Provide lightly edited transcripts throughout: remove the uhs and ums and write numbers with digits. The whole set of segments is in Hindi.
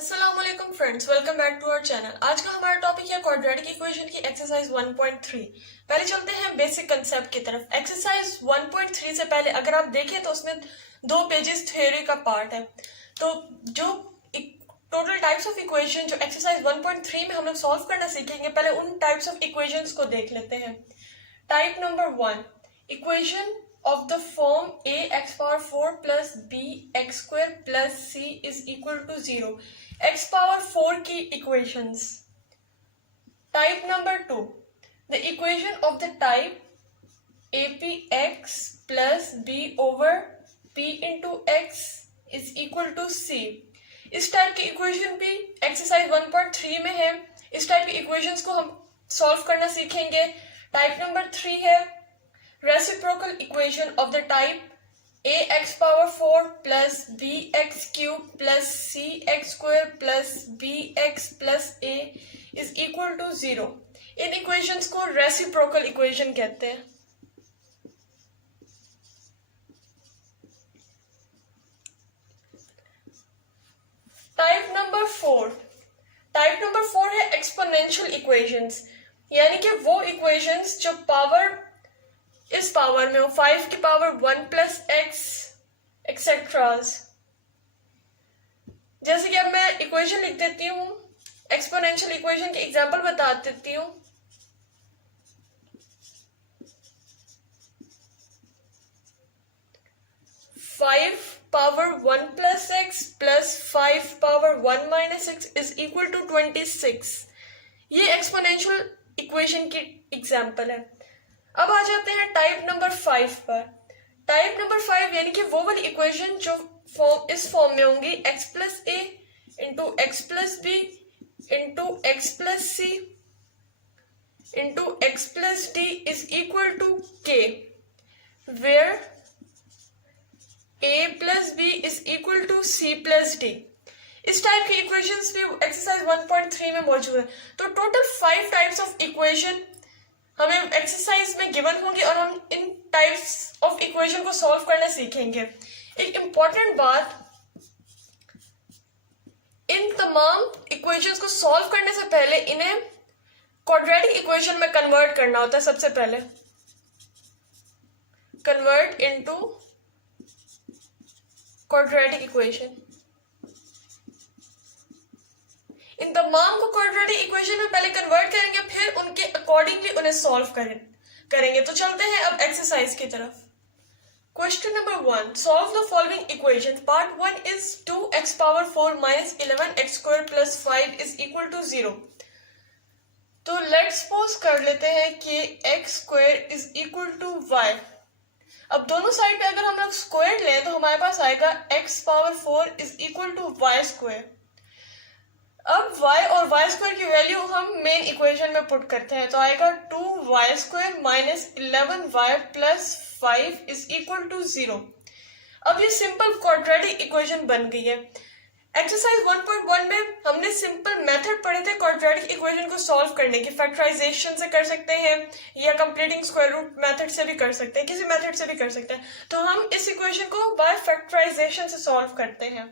अस्सलामुअलैकुम friends, welcome back to our channel. आज का हमारा टॉपिक है क्वाड्रेटिक इक्वेशन की एक्सरसाइज 1.3। पहले चलते हैं बेसिक कंसेप्ट की तरफ। एक्सरसाइज 1.3 से पहले अगर आप देखें तो उसमें 2 पेजेस थ्योरी का पार्ट है। तो जो टोटल टाइप्स ऑफ इक्वेशन जो एक्सरसाइज 1.3 में हम लोग सॉल्व करना सीखेंगे, पहले उन टाइप्स ऑफ इक्वेशंस को देख लेते हैं। Type number 1, equation of the form ax power 4 plus bx square plus c is equal to 0, x power 4 की equations. Type number 2, the equation of the type apx plus b over p into x is equal to c. इस टाइप की इक्वेशन भी एक्सरसाइज 1.3 में है। इस टाइप की इक्वेशंस को हम सॉल्व करना सीखेंगे। टाइप नंबर 3 है reciprocal equation of the type ax power 4 plus bx cube plus cx square plus bx plus a is equal to 0. In equations को reciprocal equation कहते हैं। टाइप नंबर 4 है एक्सपोनेंशियल इक्वेशंस, यानी कि वो इक्वेशंस जो पावर इस पावर में हो 5 की पावर 1 प्लस एक्स एक्सेट्रास। जैसे कि अब मैं इक्वेशन लिख देती हूँ, एक्सपोनेंशियल इक्वेशन की एग्जांपल बता देती हूँ। Five power 1 plus x plus 5 power 1 minus x is equal to 26। ये एक्सपोनेंशियल इक्वेशन की एग्जांपल है। अब आ जाते हैं टाइप नंबर 5 पर। टाइप नंबर 5 यानी कि वो वाली इक्वेशन जो इस फॉर्म में होंगी x plus A into x plus B into x plus C into x plus D is equal to K, where a plus B is equal to C plus D. इस टाइप की इक्वेशंस भी एक्सरसाइज 1.3 में मौजूद है। तो टोटल 5 टाइप्स ऑफ इक्वेशन हमें एक्सरसाइज में गिवन होंगी और हम इन टाइप्स ऑफ इक्वेशन को सॉल्व करना सीखेंगे। एक इंपॉर्टेंट बात, इन तमाम इक्वेशंस को सॉल्व करने से पहले इन्हें क्वाड्रेटिक इक्वेशन में कन्वर्ट करना होता है। सबसे पहले कन्वर्ट इनटू क्वाड्रेटिक इक्वेशन। इन तमाम को क्वाड्रेटिक इक्वेशन में पहले कन्वर्ट करेंगे, फिर उनके अकॉर्डिंगली उन्हें सॉल्व करेंगे। तो चलते हैं अब एक्सरसाइज की तरफ। Question number 1, solve the following equation. Part 1 is 2x power 4 minus 11x square plus 5 is equal to 0। तो लेट्स सपोज कर लेते हैं कि x square is equal to y। अब दोनों साइड पे अगर हम लोग स्क्वायर लें तो हमारे पास आएगा x power 4 is equal to y square. अब y और y स्क्वायर की वैल्यू हम मेन इक्वेशन में पुट करते हैं, तो आएगा 2y square minus 11y plus 5 is equal to 0। अब ये सिंपल क्वाड्रेटिक इक्वेशन बन गई है। एक्सरसाइज 1.1 में हमने सिंपल मेथड पढ़े थे क्वाड्रेटिक इक्वेशन को सॉल्व करने की। फैक्टराइजेशन से कर सकते हैं या कंप्लीटिंग स्क्वायर रूट मेथड से भी कर सकते हैं, किसी मेथड से भी कर सकते हैं। तो हम इस इक्वेशन को बाय फैक्टराइजेशन से सॉल्व करते हैं।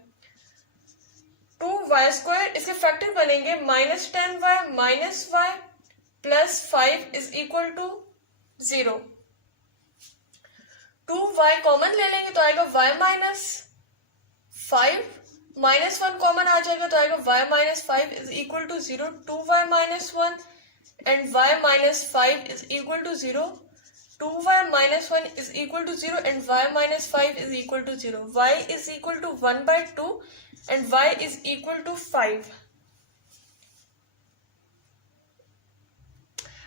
2y स्क्वायर, इसके फैक्टर बनेंगे minus 10y minus y plus 5 is equal to 0। 2y common ले लेंगे तो आएगा y माइनस 5, माइनस 1 कॉमन आ जाएगा तो आएगा y minus 5 is equal to 0। 2y minus 1 and y minus 5 is equal to 0। 2y minus 1 is equal to 0 and y minus 5 is equal to 0. y is equal to 1 by 2 and y is equal to 5.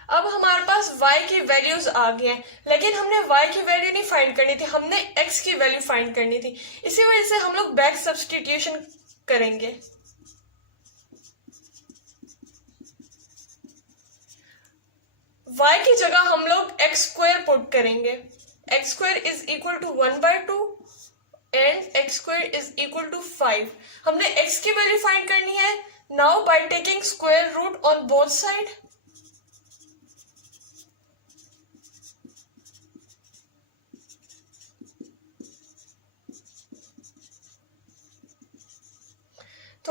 अब हमारे पास y की वैल्यूज आ गई हैं, लेकिन हमने y की वैल्यू नहीं फाइंड करनी थी, हमने x की वैल्यू फाइंड करनी थी। इसी वजह से हम लोग बैक सब्स्टिट्यूशन करेंगे। y की जगह हम लोग x स्क्वायर पुट करेंगे। x square is equal to 1 by 2 and x square is equal to 5। हमने x की वैल्यू फाइंड करनी है। Now by taking square root on both side,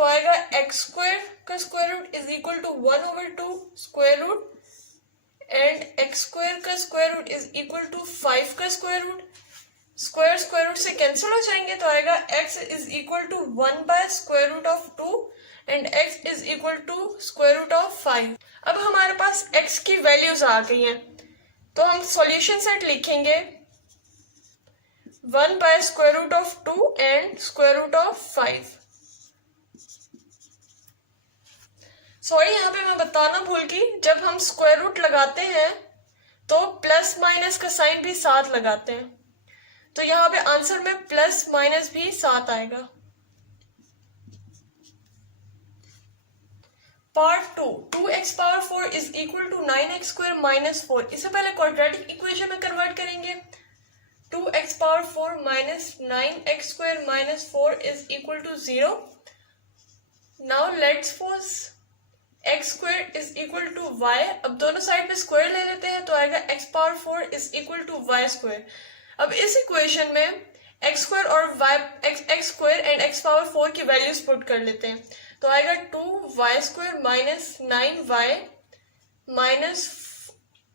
तो आएगा एक्स स्क्वायर का square root is equal to 1/2 square root and x square का square root is equal to 5 का square root. Square square root से कैंसिल हो जाएंगे तो आएगा x is equal to 1/√2 and x is equal to √5। अब हमारे पास x की वैल्यूज आ गई हैं तो हम सॉल्यूशन सेट लिखेंगे 1/√2 एंड √5। सॉरी, यहाँ पे मैं बताना भूल गई, जब हम स्क्वायर रूट लगाते हैं तो प्लस माइनस का साइन भी साथ लगाते हैं, तो यहाँ पे आंसर में प्लस माइनस भी साथ आएगा। Part 2, 2x⁴ is equal to 9x² - 4। इससे पहले क्वाड्रेटिक इक्वेशन में कन्वर्ट करेंगे। 2x⁴ minus 9x² - 4 is equal to 0। Now let's suppose x² is equal to y। अब दोनों साइड पे स्क्वायर ले लेते हैं तो आएगा x⁴ is equal to y²। अब इस इक्वेशन में x² और x² एंड x⁴ की वैल्यूज पुट कर लेते हैं तो आएगा 2y² minus 9y minus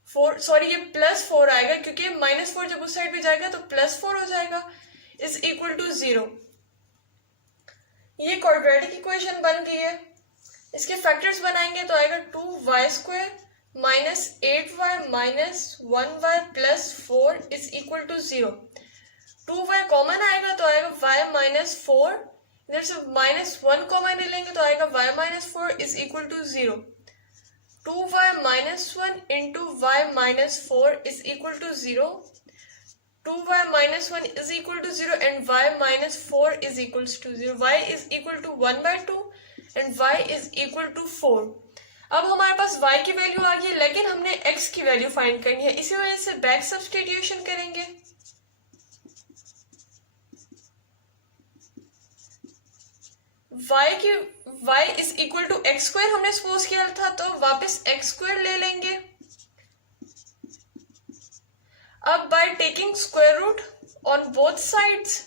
4, sorry ये प्लस 4 आएगा क्योंकि -4 जब उस साइड पे जाएगा तो +4 हो जाएगा, इज इक्वल टू 0। ये क्वाड्रेटिक इक्वेशन बन गई है। इसके फैक्टर्स बनाएंगे तो आएगा 2y² minus 8y minus 1y plus 4 is equal to 0। 2y common आएगा तो आएगा y माइनस 4, इधर से -1 कॉमन ले लेंगे तो आएगा y minus 4 is equal to 0। 2y minus 1 into y minus 4 is equal to 0। 2y minus 1 is equal to 0 and y minus 4 is equal to 0। y is equal to 1/2 and y is equal to 4। अब हमारे पास y की वैल्यू आ गई है, लेकिन हमने x की वैल्यू फाइंड करनी है, इसी वजह से बैक सब्स्टिट्यूशन करेंगे। y is equal to x² हमने सपोज किया था तो वापस x² ले लेंगे। अब by taking square root on both sides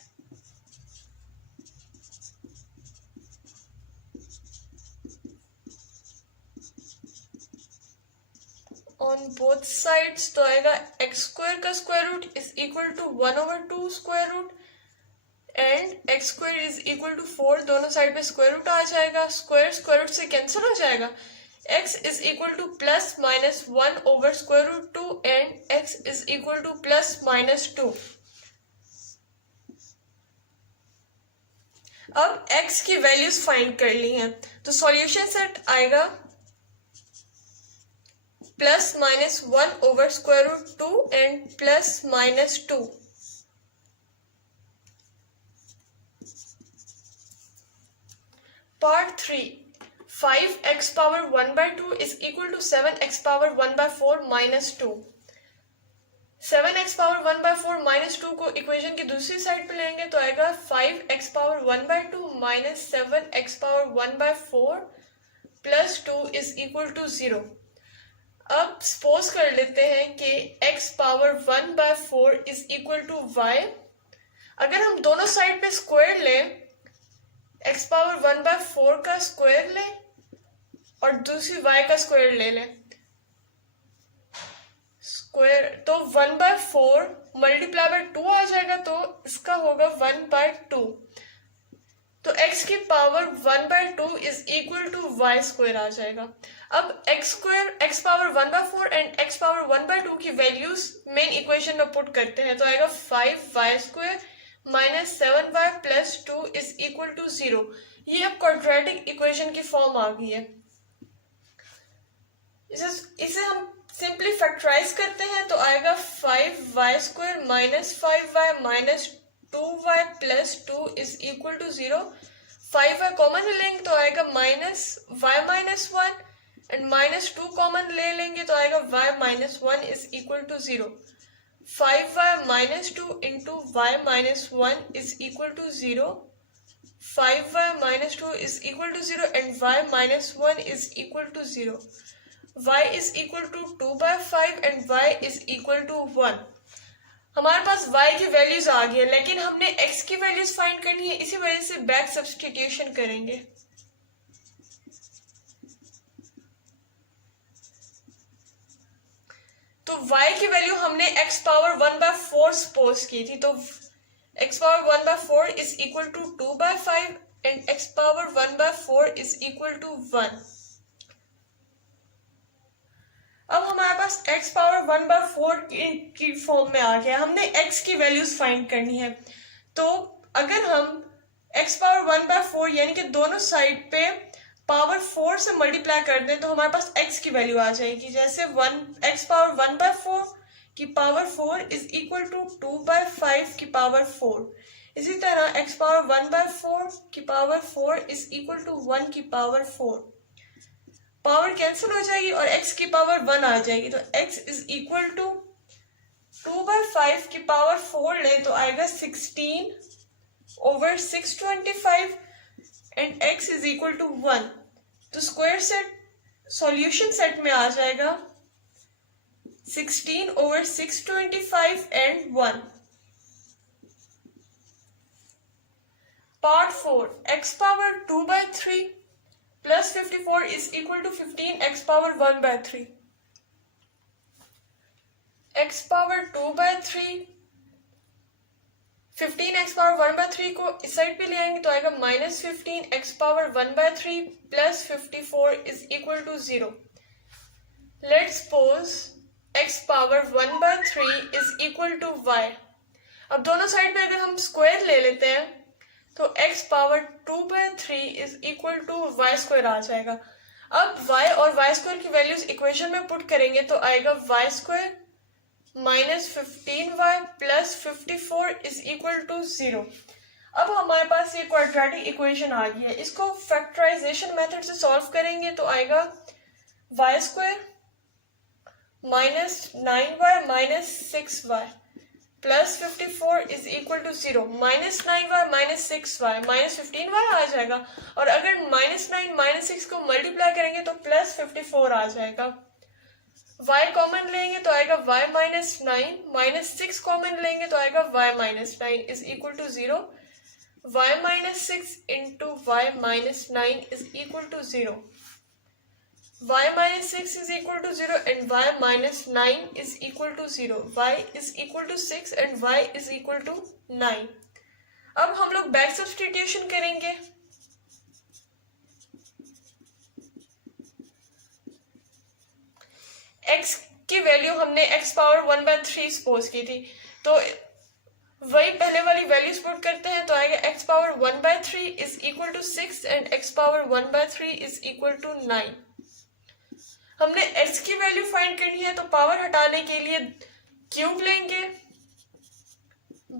तो आएगा x² का square root is equal to 1/2 square root and x² is equal to 4। दोनों साइड पे स्क्वायर रूट आ जाएगा, स्क्वायर स्क्वायर रूट से कैंसिल हो जाएगा। x is equal to plus minus 1/√2 and x is equal to plus minus 2। अब x की वैल्यूज फाइंड कर ली हैं तो सॉल्यूशन सेट आएगा plus minus 1/√2 and plus minus 2। Part 3, 5x⁴ is equal to 7x⁴ minus 2। 7x⁴ minus 2 को इक्वेशन की दूसरी साइड पे लेंगे तो आएगा 5x⁴ minus 7x⁴ plus 2 is equal to 0। अब सपोज कर लेते हैं कि x⁴ is equal to y। अगर हम दोनों साइड पे स्क्वायर लें, x⁴ का स्क्वायर लें और दूसरी y का स्क्वायर ले लें, स्क्वायर तो 1/4 मल्टीप्लाई बाय 2 आ जाएगा तो इसका होगा 1/2। तो x की power 1/2 is equal to y² आ जाएगा। अब x⁴ एंड x⁴ की वैल्यूज मेन इक्वेशन में पुट करते हैं तो आएगा 5y² minus 7y plus 2 is equal to 0। ये अब क्वाड्रेटिक इक्वेशन की फॉर्म आ गई है। इसे हम सिंपली फैक्टराइज करते हैं तो आएगा 5y² minus 5y minus 2y plus 2 is equal to 0। 5y common लेंगे तो आएगा minus y minus 1 and minus 2 common ले लेंगे तो आएगा y minus 1 is equal to 0। 5y minus 2 into y minus 1 is equal to 0। 5y minus 2 is equal to 0 and y minus 1 is equal to 0। y is equal to 2/5 and y is equal to 1। हमारे पास y की वैल्यूज आ गई है, लेकिन हमने x की वैल्यूज फाइंड करनी है, इसी वजह से बैक सब्स्टिट्यूशन करेंगे। तो y की वैल्यू हमने x पावर 1/4 सपोज की थी, तो x power 1/4 is equal to 2/5 and x power 1/4 is equal to 1। अब हमारे पास x पावर 1/4 की फॉर्म में आ गया। हमने x की वैल्यूज फाइंड करनी है, तो अगर हम x पावर 1/4 यानी कि दोनों साइड पे पावर 4 से मल्टीप्लाई कर दें तो हमारे पास x की वैल्यू आ जाएगी। जैसे x पावर 1/4 की पावर 4 इज इक्वल टू 2/5 की पावर 4। इसी तरह x पावर 1/4 की पावर 4 इज इक्वल टू 1 की पावर 4। पावर कैंसिल हो जाएगी और x की पावर 1 आ जाएगी, तो x इज इक्वल टू 2/5 की पावर 4 ले तो आएगा 16/625 and x is equal to 1। तो स्क्वायर सेट सॉल्यूशन सेट में आ जाएगा 16/625 and 1। Part 4, x power 2/3 plus 54 is equal to 15x power 1/3। x power 2/3 15x power 1/3 को इस साइड पे ले आएंगे तो आएगा -15x power 1/3 plus 54 is equal to 0। Let's suppose x power 1/3 is equal to y। अब दोनों साइड पे अगर हम स्क्वायर ले लेते हैं तो x power 2/3 is equal to y square आ जाएगा। अब y और y स्क्वायर की वैल्यूज इक्वेशन में पुट करेंगे तो आएगा y square -15y plus 54 is equal to 0। अब हमारे पास ये क्वाड्रेटिक इक्वेशन आ गई है। इसको फैक्टराइजेशन मेथड से सॉल्व करेंगे तो आएगा y square -9y minus 6y plus 54 is equal to 0। -9y - 6y -15y आ जाएगा, और अगर -9 - 6 को मल्टीप्लाई करेंगे तो प्लस 54 आ जाएगा। y कॉमन लेंगे तो आएगा y -9 - 6 कॉमन लेंगे तो आएगा y -9 is equal to 0। y - 6 into y -9 is equal to 0। y - 6 is equal to 0 and y - 9 is equal to 0. y is equal to 6 and y is equal to 9. अब हम लोग बैक सब्स्टिट्यूशन करेंगे। x की वैल्यू हमने x पावर 1/3 सपोज की थी, तो वही पहले वाली वैल्यूज पुट करते हैं तो आएगा x power 1/3 is equal to 6 and x power 1/3 is equal to 9। हमने x की वैल्यू फाइंड करनी है, तो पावर हटाने के लिए क्यूब लेंगे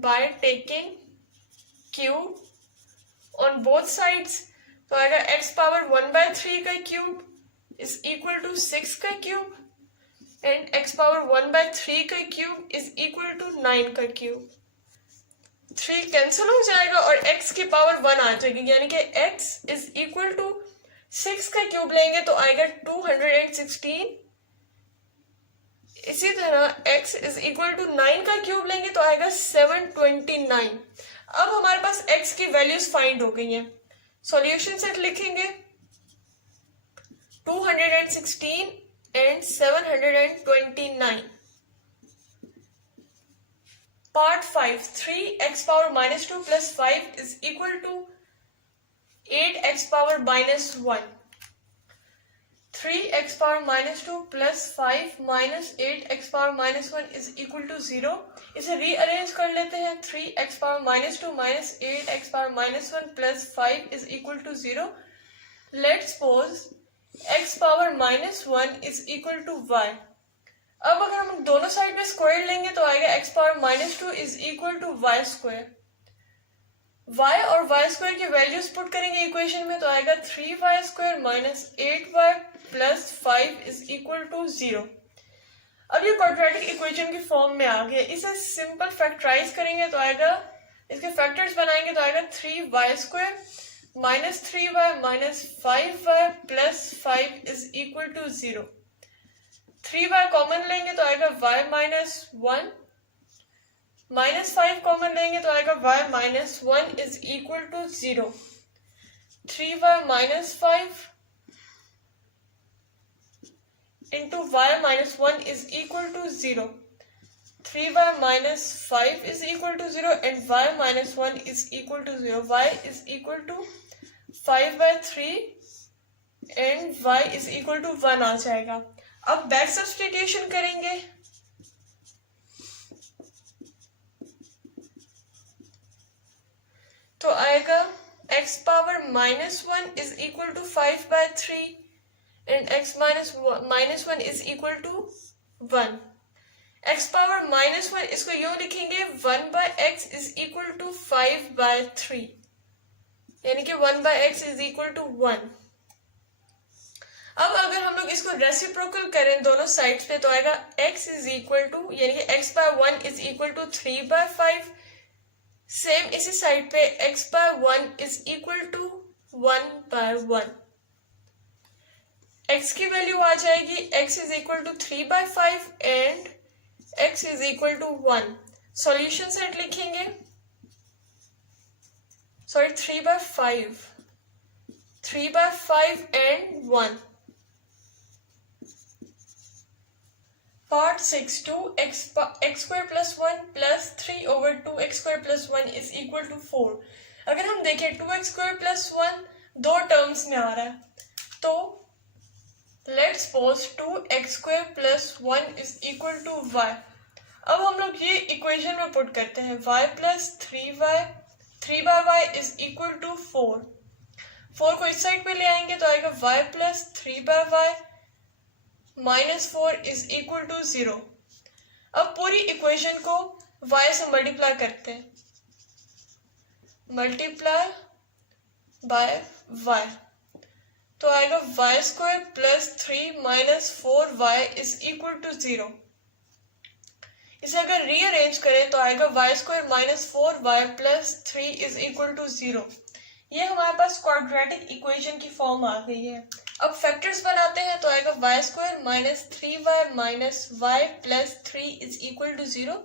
by taking cube on both sides, तो आएगा x पावर 1/3 का क्यूब इज इक्वल टू 6 का क्यूब एंड x पावर 1/3 का क्यूब इज इक्वल टू 9 का क्यूब। 3 कैंसिल हो जाएगा और x की पावर 1 आ जाएगी, यानी कि x इज इक्वल टू 6 का क्यूब लेंगे तो आएगा 216। इसी तरह x इज इक्वल टू 9 का क्यूब लेंगे तो आएगा 729। अब हमारे पास x की वैल्यूज फाइंड हो गई हैं। सॉल्यूशन सेट लिखेंगे 216 and 729। Part 5, 3x power -2 plus 5 is equal to 8x power -1। 3x power -2 plus 5 minus 8x power -1 is equal to 0। इसे रीअरेंज कर लेते हैं। 3x power -2 minus 8x power -1 plus 5 is equal to 0। Let's suppose x power -1 is equal to y। अब अगर हम दोनों साइड में स्क्वायर लेंगे तो आएगा x power -2 is equal to y square. y और y स्क्वायर की वैल्यूज पुट करेंगे इक्वेशन में तो आएगा 3y square minus 8y plus 5 is equal to 0। अब ये क्वाड्रेटिक इक्वेशन की फॉर्म में आ गया। इसे सिंपल फैक्टराइज करेंगे तो आएगा, इसके फैक्टर्स बनाएंगे तो आएगा 3y square minus 3y minus 5y plus 5 is equal to 0। 3y common लेंगे तो आएगा y माइनस 1, माइनस 5 कॉमन लेंगे तो आएगा y minus 1 is equal to 0। 3y minus 5 into y minus 1 is equal to 0. 3y minus 5 is equal to 0 and y minus 1 is equal to 0. Y is equal to 5 by 3 and y is equal to 1 आ जाएगा. अब बैक सब्स्टिट्यूशन करेंगे. तो आएगा x power minus 1 is equal to 5 by 3 and x minus 1 is equal to 1. x power minus 1 इसको यूं लिखेंगे 1 by x is equal to 5 by 3 यानी कि 1 by x is equal to 1. अब अगर हम लोग इसको रेसिप्रोकल करें दोनों साइड्स पे तो आएगा x is equal to यानी कि x by 1 is equal to 3 by 5. Same इसी साइड पे x by 1 is equal to 1 by 1. x की वैल्यू आ जाएगी x is equal to 3 by 5 and x is equal to 1. Solution set लिखेंगे 3 by 5 and 1. Part 6 2x square plus 1 plus 3 over 2x square plus 1 is equal to 4. अगर हम देखें 2x square plus 1 दो टर्म्स में आ रहा है तो let's suppose 2x square plus 1 is equal to y. अब हम लोग ये इक्वेशन में पुट करते हैं y plus 3 by y is equal to 4. 4 को इस साइड पे ले आएंगे तो आएगा y plus 3 by y minus 4 is equal to 0. अब पूरी इक्वेशन को y से मल्टीप्लाई करते हैं. मल्टीप्लाई बाय y तो आएगा y square plus 3 minus 4y is equal to 0. इसे अगर रीअरेंज करें तो आएगा y square minus 4y plus 3 is equal to 0. ये हमारे पास क्वाड्रेटिक इक्वेशन की फॉर्म आ गई है. अब फैक्टर्स बनाते हैं तो आएगा y square minus 3y minus y plus 3 is equal to 0.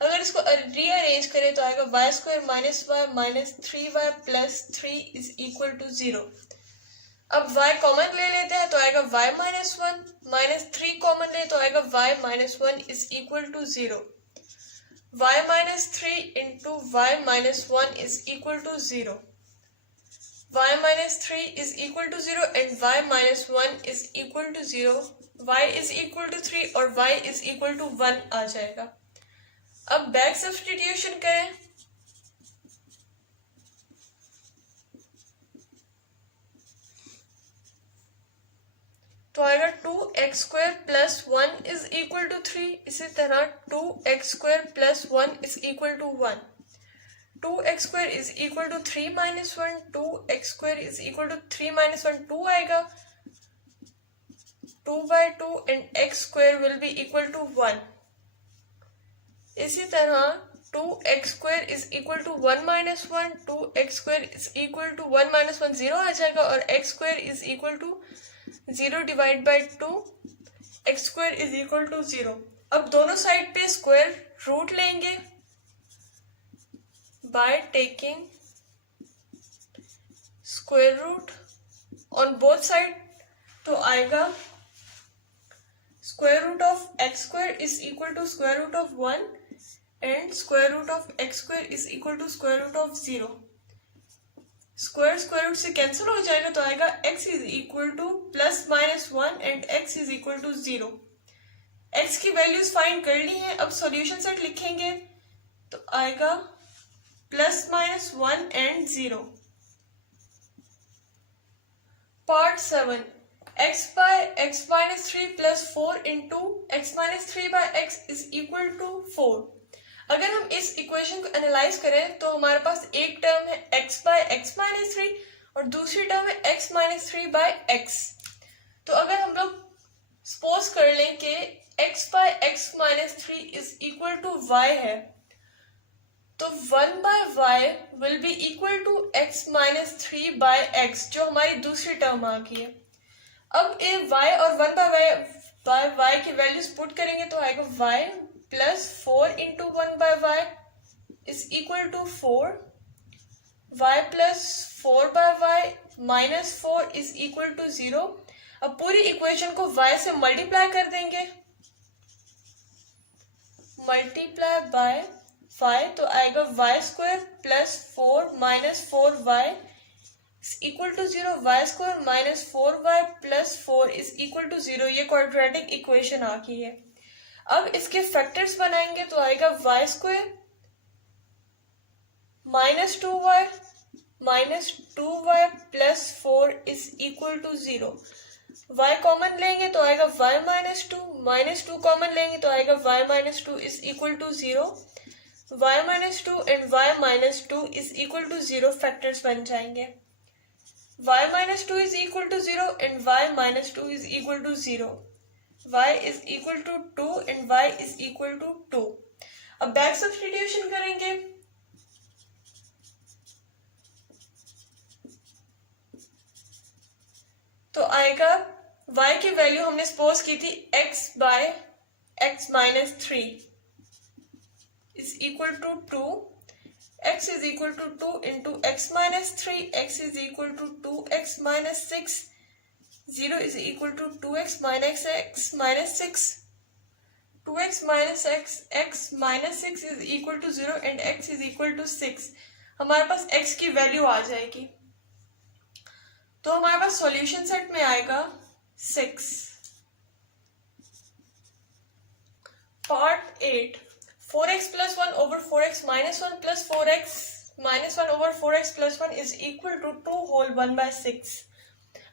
अगर इसको रीअरेंज करें तो आएगा y square minus y minus 3y plus 3 is equal to 0. अब y कॉमन ले लेते हैं तो आएगा y माइनस 1 माइनस 3 कॉमन ले तो आएगा y minus 1 is equal to 0. y minus 3 into y minus 1 is equal to 0. y minus 3 is equal to 0 and y minus 1 is equal to 0. y is equal to 3 और y is equal to 1 आ जाएगा. अब बैक सब्स्टिट्यूशन करें तो आएगा 2x square plus 1 is equal to 3. इसी तरह 2x square plus 1 is equal to 1. 2x square is equal to 3 minus 1. 2x square is equal to 3 minus 1 2 आएगा. 2 by 2 and x square will be equal to 1. इसी तरह 2x square is equal to 1 minus 1. 2x square is equal to 1 minus 1 0 आ जाएगा और x square is equal to 0 divided by 2. x square is equal to 0. अब दोनों साइड पे स्क्वायर रूट लेंगे by taking square root on both side तो आएगा square root of x square is equal to square root of 1 and square root of x square is equal to square root of 0. square root से कैंसिल हो जाएगा तो आएगा x is equal to plus minus 1 and x is equal to 0. x की वैल्यूज फाइंड कर ली है. अब सॉल्यूशन सेट लिखेंगे तो आएगा plus minus 1 and 0. Part 7 x by x minus 3 plus 4 into x minus 3 by x is equal to 4. अगर हम इस इक्वेशन को एनालाइज करें तो हमारे पास एक टर्म है x by x minus 3 और दूसरी टर्म है x minus 3 by x. तो अगर हम लोग सपोज कर लें कि x by x minus 3 is equal to y है तो 1 by y will be equal to x minus 3 by x जो हमारी दूसरी टर्म आ गई है. अब ये y और 1 by y की वैल्यूज पुट करेंगे तो आएगा y plus 4 into 1 by y is equal to 4. y plus 4 by y -4 is equal to 0। अब पूरी इक्वेशन को y से मल्टीप्लाई कर देंगे, मल्टीप्लाई बाय 5 तो आएगा y² plus 4 minus 4y equal to 0। y² minus 4y plus 4 is equal to 0। ये क्वाड्रेटिक इक्वेशन आ गई है। अब इसके फैक्टर्स बनाएंगे तो आएगा y² minus 2y minus 2y plus 4 is equal to 0। y common लेंगे तो आएगा y माइनस 2 कॉमन लेंगे तो आएगा y minus 2 is equal to 0। y minus 2 and y minus 2 is equal to 0 factors बन जाएंगे। y minus 2 is equal to 0 and y minus 2 is equal to 0। y is equal to 2 and y is equal to 2। अब बैक सब्स्टिट्यूशन करेंगे तो आएगा y की वैल्यू हमने सपोज की थी x by x minus 3 is equal to 2। x is equal to 2 into x minus 3, x is equal to 2x minus 6, 0 is equal to 2x minus x minus 6, 2x minus x minus 6 is equal to 0 and x is equal to 6। हमारे पास x की वैल्यू आ जाएगी तो हमारे पास सॉल्यूशन सेट में आएगा 6। Part 8 4x plus 1 over 4x minus 1 plus 4x minus 1 over 4x plus 1 is equal to 2 whole 1/6।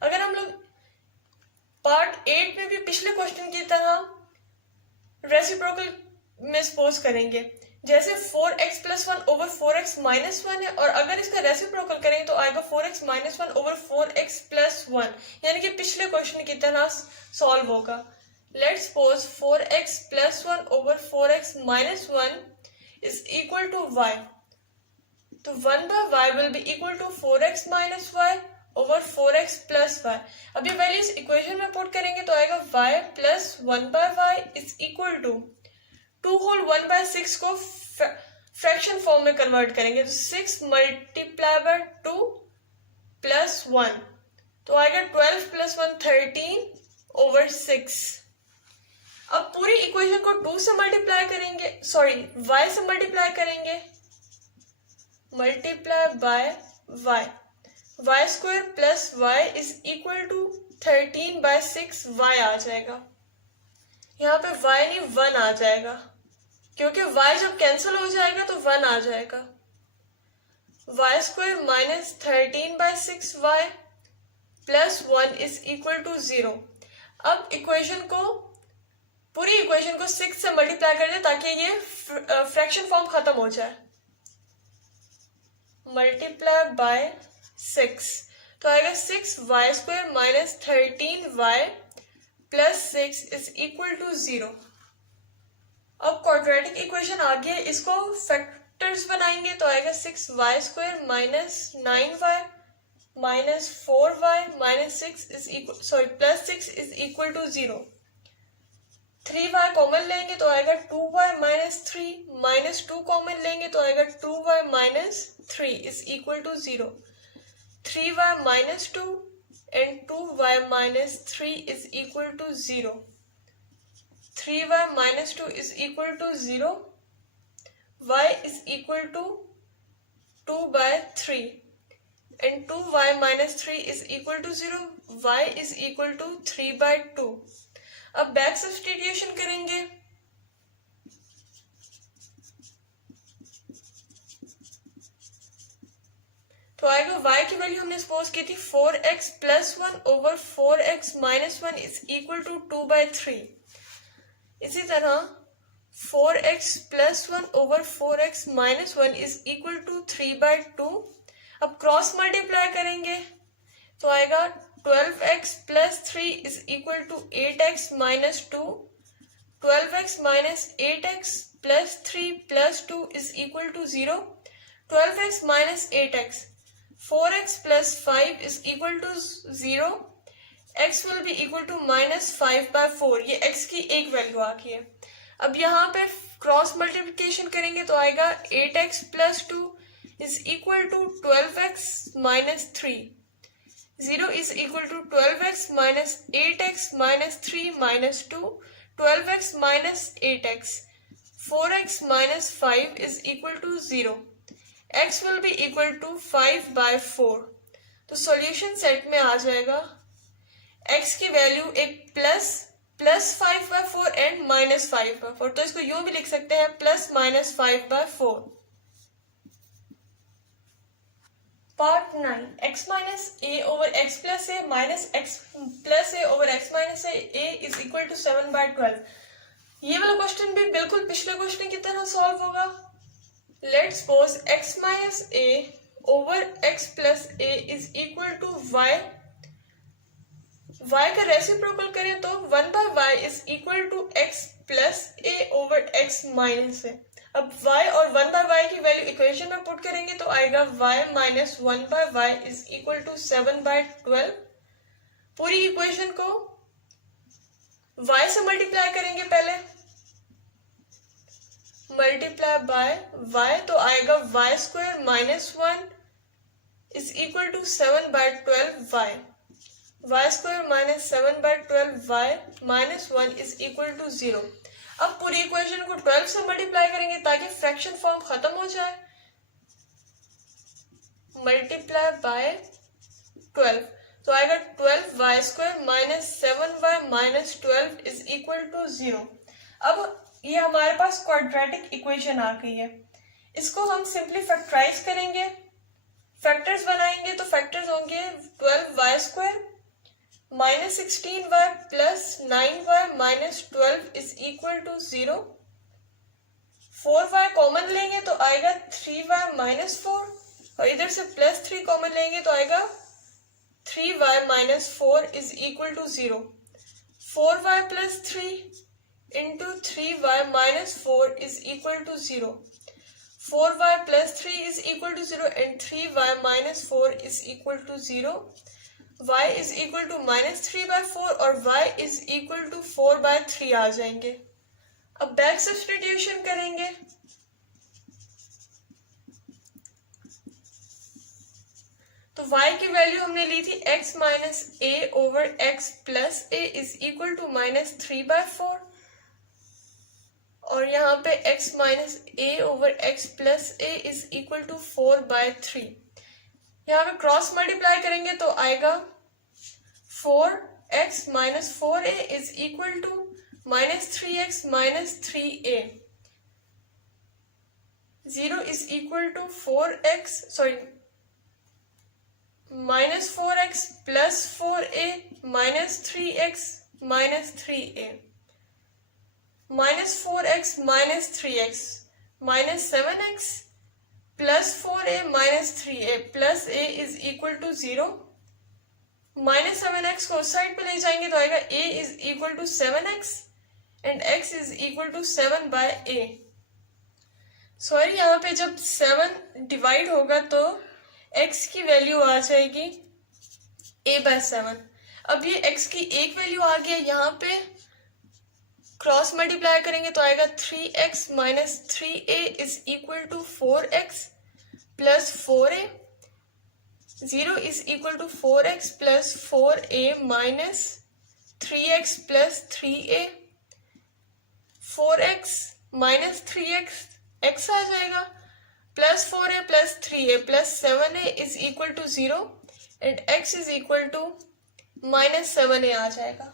अगर हम लोग पार्ट 8 में भी पिछले क्वेश्चन की तरह रेसिप्रोकल में सपोज करेंगे, जैसे 4x plus 1 over 4x minus 1 है और अगर इसका रेसिप्रोकल करेंगे तो आएगा 4x minus 1 over 4x plus 1, यानी कि पिछले क्वेश्चन की तरह सॉल्व होगा। Let's suppose 4x plus 1 over 4x minus 1 is equal to y, तो 1/y will be equal to 4x minus y over 4x plus y। अब ये वैल्यूज इक्वेशन में पुट करेंगे तो आएगा y plus 1/y is equal to 2 whole 1/6 को फ्रैक्शन फॉर्म में कन्वर्ट करेंगे तो 6 मल्टीप्लाई बाय 2 प्लस 1 तो आएगा 12 प्लस 1 13 ओवर 6। अब पूरी इक्वेशन को 2 से मल्टीप्लाई करेंगे, सॉरी y से मल्टीप्लाई करेंगे, multiply by y² plus y is equal to 13/6 y आ जाएगा। यहाँ पे y नहीं 1 आ जाएगा क्योंकि y जब कैंसिल हो जाएगा तो 1 आ जाएगा। y² minus 13/6y plus 1 is equal to 0। अब इक्वेशन को पूरी इक्वेशन को 6 से मल्टीप्लाई कर दे ताकि ये फ्रैक्शन फॉर्म खत्म हो जाए। मल्टीप्लाई बाय 6 तो आएगा 6y² minus 13y plus 6 is equal to 0। अब क्वाड्रेटिक इक्वेशन आ गया, इसको फैक्टर्स बनाएंगे तो आएगा 6y² minus 9y minus 4y minus 6 is equal plus 6 is equal to 0। 3y common लेंगे तो आएगा 2y माइनस 3 माइनस 2 कॉमन लेंगे तो आएगा 2y minus 3 is equal to 0। 3y minus 2 and 2y minus 3 is equal to 0. 3y minus 2 is equal to 0. y is equal to 2/3 and 2y minus 3 is equal to 0. y is equal to 3/2. अब बैक सब्स्टिट्यूशन करेंगे तो आएगा y की वैल्यू हमने सपोज की थी 4x plus 1 over 4x minus 1 is equal to 2/3। इसी तरह 4x plus 1 over 4x minus 1 is equal to 3/2। अब क्रॉस मल्टीप्लाई करेंगे तो आएगा 12x plus 3 is equal to 8x minus 2। 12x minus 8x plus 3 plus 2 is equal to 0। 12x minus 8x 4x plus 5 is equal to 0. x will be equal to minus 5/4। ये x की एक वैल्यू आ गई है। अब यहाँ पे क्रॉस मल्टीप्लिकेशन करेंगे तो आएगा 8x plus 2 is equal to 12x minus 3। 0 is equal to 12x minus 8x minus 3 minus 2, 12x minus 8x, 4x minus 5 is equal to 0. x will be equal to 5 by 4. तो सॉल्यूशन सेट में आ जाएगा x की वैल्यू एक plus 5 by 4 and minus 5 by 4. तो इसको यूं भी लिख सकते हैं plus minus 5 by 4. Part 9 x minus a over x plus a minus x plus a over x minus a is equal to 7 by 12. ये वाला क्वेश्चन भी बिल्कुल पिछले क्वेश्चन की तरह सॉल्व होगा. Let's suppose x minus a over x plus a is equal to y का रेसिप्रोकल करें तो 1 by y is equal to x plus a over x minus a. अब y और 1 by y की वैल्यू इक्वेशन में पुट करेंगे तो आएगा y minus 1 by y is equal to 7 by 12. पूरी इक्वेशन को y से मल्टीप्लाई करेंगे, पहले मल्टीप्लाई बाय y तो आएगा y square minus 1 is equal to 7 by 12 y square minus 7 by 12 y minus 1 is equal to 0. अब पूरी इक्वेशन को 12 से मल्टीप्लाई करेंगे ताकि फ्रैक्शन फॉर्म खत्म हो जाए. मल्टीप्लाई बाय 12 तो आएगा 12y square minus 7y minus 12 is equal to 0. अब ये हमारे पास क्वाड्रेटिक इक्वेशन आ गई है. इसको हम सिंपली फैक्टराइज करेंगे, फैक्टर्स बनाएंगे तो फैक्टर्स होंगे 12y square minus 16y plus 9y minus 12 is equal to 0. 4y common लेंगे तो आएगा 3y माइनस 4 और इधर से प्लस 3 कॉमन लेंगे तो आएगा 3y minus 4 is equal to 0. 4y plus 3 into 3y minus 4 is equal to 0. 4y plus 3 is equal to 0 and 3y minus 4 is equal to 0. y is equal to minus 3 by 4 और y is equal to 4 by 3 आ जाएंगे. अब बैक सब्स्टिट्यूशन करेंगे. तो y की वैल्यू हमने ली थी x minus a over x plus a is equal to minus 3 by 4 और यहाँ पे x minus a over x plus a is equal to 4 by 3. यहाँ पे क्रॉस मल्टीप्लाई करेंगे तो आएगा 4x minus 4a is equal to minus 3x minus 3a. 0 is equal to 4x minus 4x plus 4a minus 3x minus 3a. Minus 4x minus 3x minus 7x plus 4a minus 3a plus a is equal to 0. Minus 7x को उस साइड पे ले जाएंगे तो आएगा a is equal to 7x and x is equal to 7 by a. Sorry, यहाँ पे जब 7 डिवाइड होगा तो x की वैल्यू आ जाएगी a by 7. अब ये x की एक वैल्यू आ गया, यहाँ पे क्रॉस मल्टीप्लाई करेंगे तो आएगा 3x minus 3a is equal to 4x plus 4a. 0 is equal to 4x plus 4a minus 3x plus 3a. 4x minus 3x x आ जाएगा plus 4a plus 3a plus 7a is equal to 0 and x is equal to minus 7a आ जाएगा.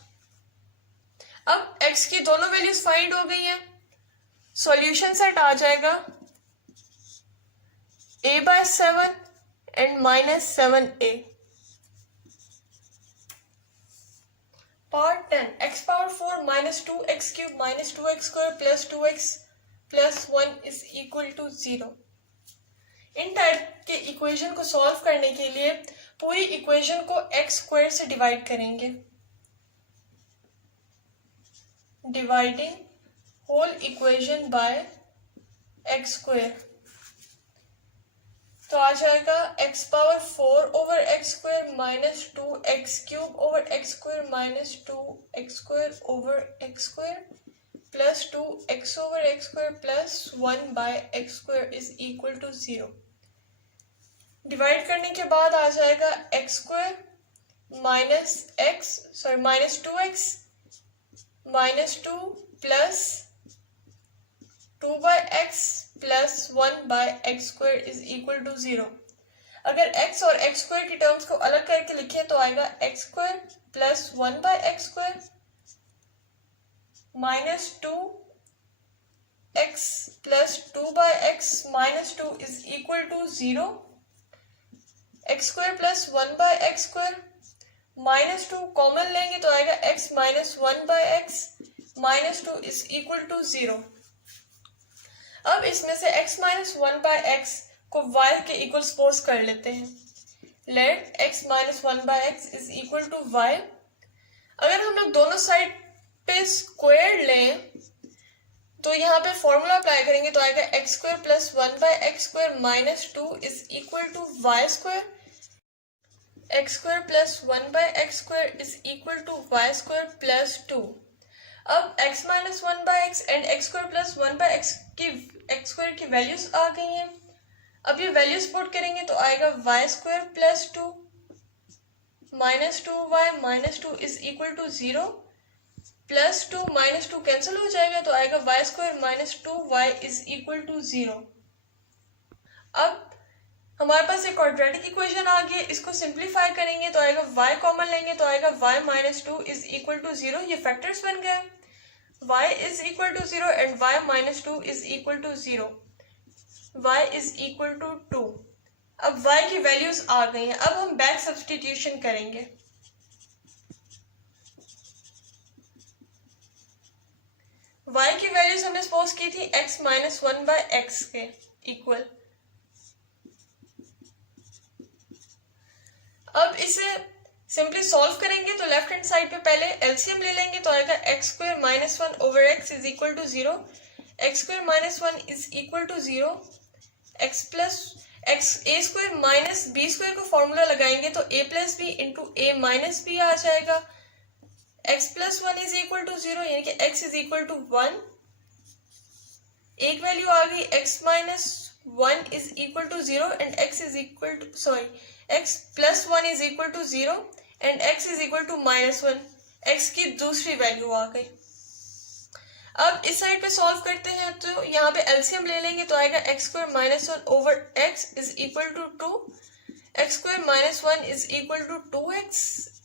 अब x की दोनों वैल्यूज फाइंड हो गई है. सॉल्यूशन सेट आ जाएगा a by 7 and minus 7a. Part 10 x power 4 minus 2x cube minus 2x square plus 2x plus 1 is equal to 0. इन टाइप के इक्वेशन को सॉल्व करने के लिए पूरी इक्वेशन को x स्क्वायर से डिवाइड करेंगे. Dividing whole equation by x square तो आ जाएगा x power 4 over x square minus 2x cube over x square minus 2x square over x square plus 2x over x square plus 1 by x square is equal to 0. Divide करने के बाद आ जाएगा x square -2x -2 plus 2/x plus 1/x² is equal to 0। अगर x और x² की टर्म्स को अलग करके लिखें तो आएगा x² plus 1/x² -2x plus 2/x -2 is equal to 0। x² plus 1/x² -2 common लेंगे तो आएगा x minus 1/x -2 is equal to 0। अब इसमें से x माइनस 1/x को y के इक्वल सपोज कर लेते हैं। Let x minus 1/x is equal to y। अगर हम लोग दोनों साइड पे स्क्वायर लें तो यहाँ पे फॉर्मूला अप्लाई करेंगे तो आएगा x² plus 1/x² -2 is equal to y²। x² plus 1/x² is equal to y² plus 2। अब x minus 1/x and x² plus 1/x² की वैल्यूज आ गई हैं। अब ये वैल्यूज पुट करेंगे तो आएगा y² plus 2 -2y -2 is equal to 0 plus 2 -2 cancel हो जाएगा तो आएगा y² minus 2y is equal to 0। अब हमारे पास एक क्वाड्रेटिक इक्वेशन आ गई है, इसको सिंप्लीफाई करेंगे तो आएगा y कॉमन लेंगे तो आएगा y minus 2 is equal to 0। ये फैक्टर्स बन गए, y is equal to 0 and y minus 2 is equal to 0। y is equal to 2। अब y की वैल्यूज आ गई हैं। अब हम बैक सब्स्टिट्यूशन करेंगे। y की वैल्यूज हमने सपोज की थी x माइनस 1/x के इक्वल। अब इसे सिंपली सॉल्व करेंगे तो लेफ्ट हैंड साइड पे पहले एलसीएम ले लेंगे तो आएगा x² minus 1 over x is equal to 0। x² minus 1 is equal to 0। x plus a² minus b² को फॉर्मूला लगाएंगे तो a plus B into a minus b आ जाएगा। x plus 1 is equal to 0 यानी कि x इज इक्वल टू 1। एक वैल्यू आ गई x minus 1 is equal to 0 and x is equal to x plus 1 is equal to 0 and x is equal to -1। x की दूसरी वैल्यू आ गई। अब इस साइड पे सॉल्व करते हैं तो यहाँ पे एलसीएम ले लेंगे तो आएगा x² minus 1 over x is equal to 2। x² minus 1 is equal to 2x।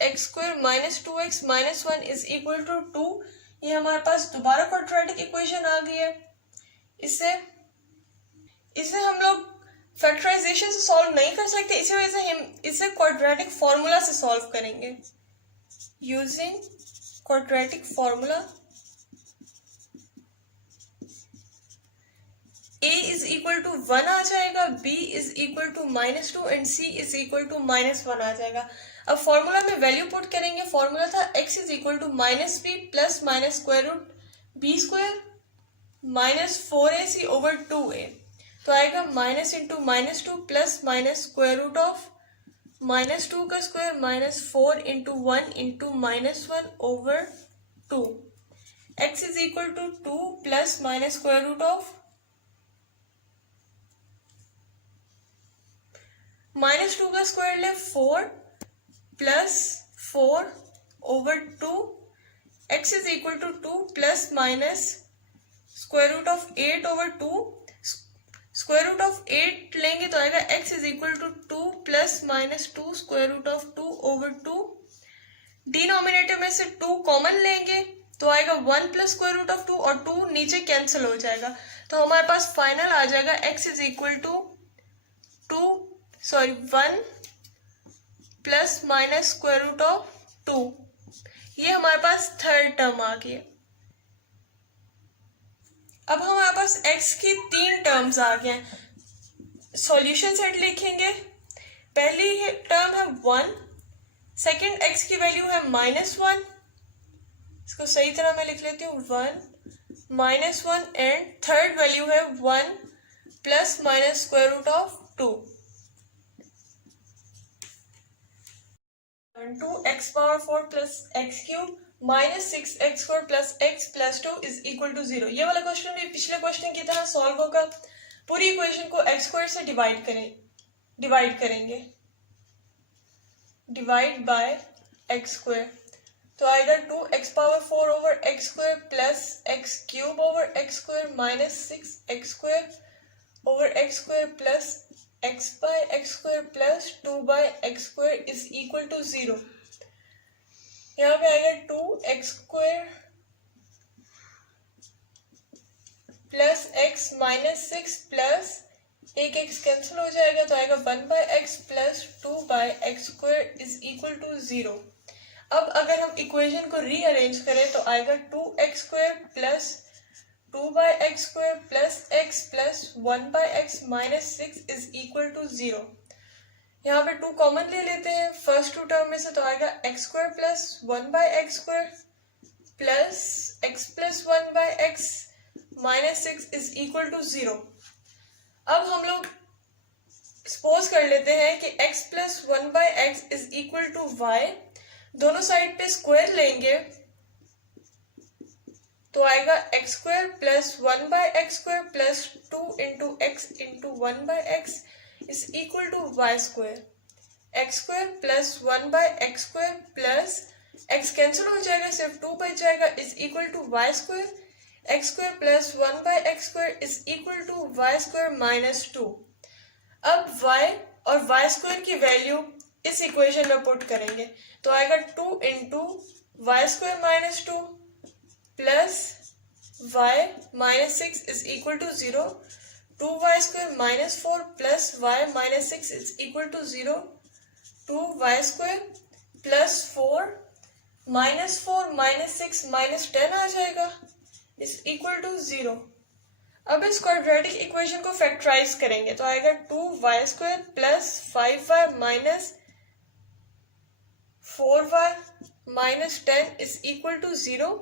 x² minus 2x minus 1 is equal to 2। ये हमारे पास दोबारा क्वाड्रेटिक इक्वेशन आ गई है। इसे हम लोग फैक्टराइजेशन से सॉल्व नहीं कर सकते, इसी वजह से हम इसे क्वाड्रेटिक फॉर्मूला से सॉल्व करेंगे। Using quadratic formula a is equal to 1 आ जाएगा, b is equal to -2 and c is equal to -1 आ जाएगा। अब फॉर्मूला में वैल्यू पुट करेंगे। फॉर्मूला था x is equal to -b plus minus square root b² minus 4ac over 2a तो आएगा minus into -2 plus minus square root of -2 का square minus 4 into 1 into -1 over 2। x is equal to 2 plus minus square root of -2 का स्क्वायर ले 4 plus 4 over 2। x is equal to 2 plus minus square root of 8 over 2। Square root of 8 लेंगे तो आएगा x is equal to 2 plus minus 2 square root of 2 over 2। Denominator में से 2 कॉमन लेंगे तो आएगा 1 प्लस स्क्वायर रूट ऑफ 2 और 2 नीचे कैंसिल हो जाएगा तो हमारे पास फाइनल आ जाएगा x is equal to 1 plus minus square root of 2। ये हमारे पास थर्ड टर्म आ गई। अब हमारे पास x की 3 टर्म्स आ गए हैं। सॉल्यूशन सेट लिखेंगे। पहली टर्म है 1, सेकंड x की वैल्यू है -1, इसको सही तरह मैं लिख लेती हूँ 1 -1 एंड थर्ड वैल्यू है 1 plus minus square root of 2। 2x power 4 plus x cube minus 6x² plus x plus 2 is equal to 0। ये वाला क्वेश्चन भी पिछले क्वेश्चन की तरह सॉल्व होगा। पूरी इक्वेशन को x² से डिवाइड करेंगे। डिवाइड बाय एक्स स्क्वायर, तो आएगा 2x⁴ over x square plus x cube over x square minus 6x square over x square plus x/x² plus 2/x² is equal to 0। यहाँ पे आएगा 2x² plus x minus 6 plus एक x कैंसिल हो जाएगा तो आएगा 1/x plus 2/x² is equal to 0। अब अगर हम इक्वेशन को रीअरेंज करें तो आएगा 2x² plus 2/x² plus x plus 1/x minus 6 is equal to 0। यहाँ पे 2 कॉमन ले लेते हैं फर्स्ट 2 टर्म में से, तो आएगा x² plus 1/x² plus x plus 1/x minus 6 is equal to 0। अब हम लोग सपोज कर लेते हैं कि x plus 1/x is equal to y, दोनों साइड पे स्क्वायर लेंगे तो आएगा x² plus 1/x² plus 2 into x into 1/x is equal to y²। x² plus 1/x² plus x cancel हो जाएगा, सिर्फ 2 बच जाएगा, is equal to y²। x² plus 1/x² is equal to y² minus 2। अब y और y² की वैल्यू इस इक्वेशन में पुट करेंगे तो आएगा 2 into y² minus 2 plus y minus 6 is equal to 0। 2y² minus 4 plus y minus 6 is equal to 0। 2y² plus 4 minus 6 minus 10 आ जाएगा इज इक्वल टू 0। अब इस क्वाड्रेटिक इक्वेशन को फैक्टराइज करेंगे तो आएगा 2y² plus 5y minus 4y minus 10 is equal to 0।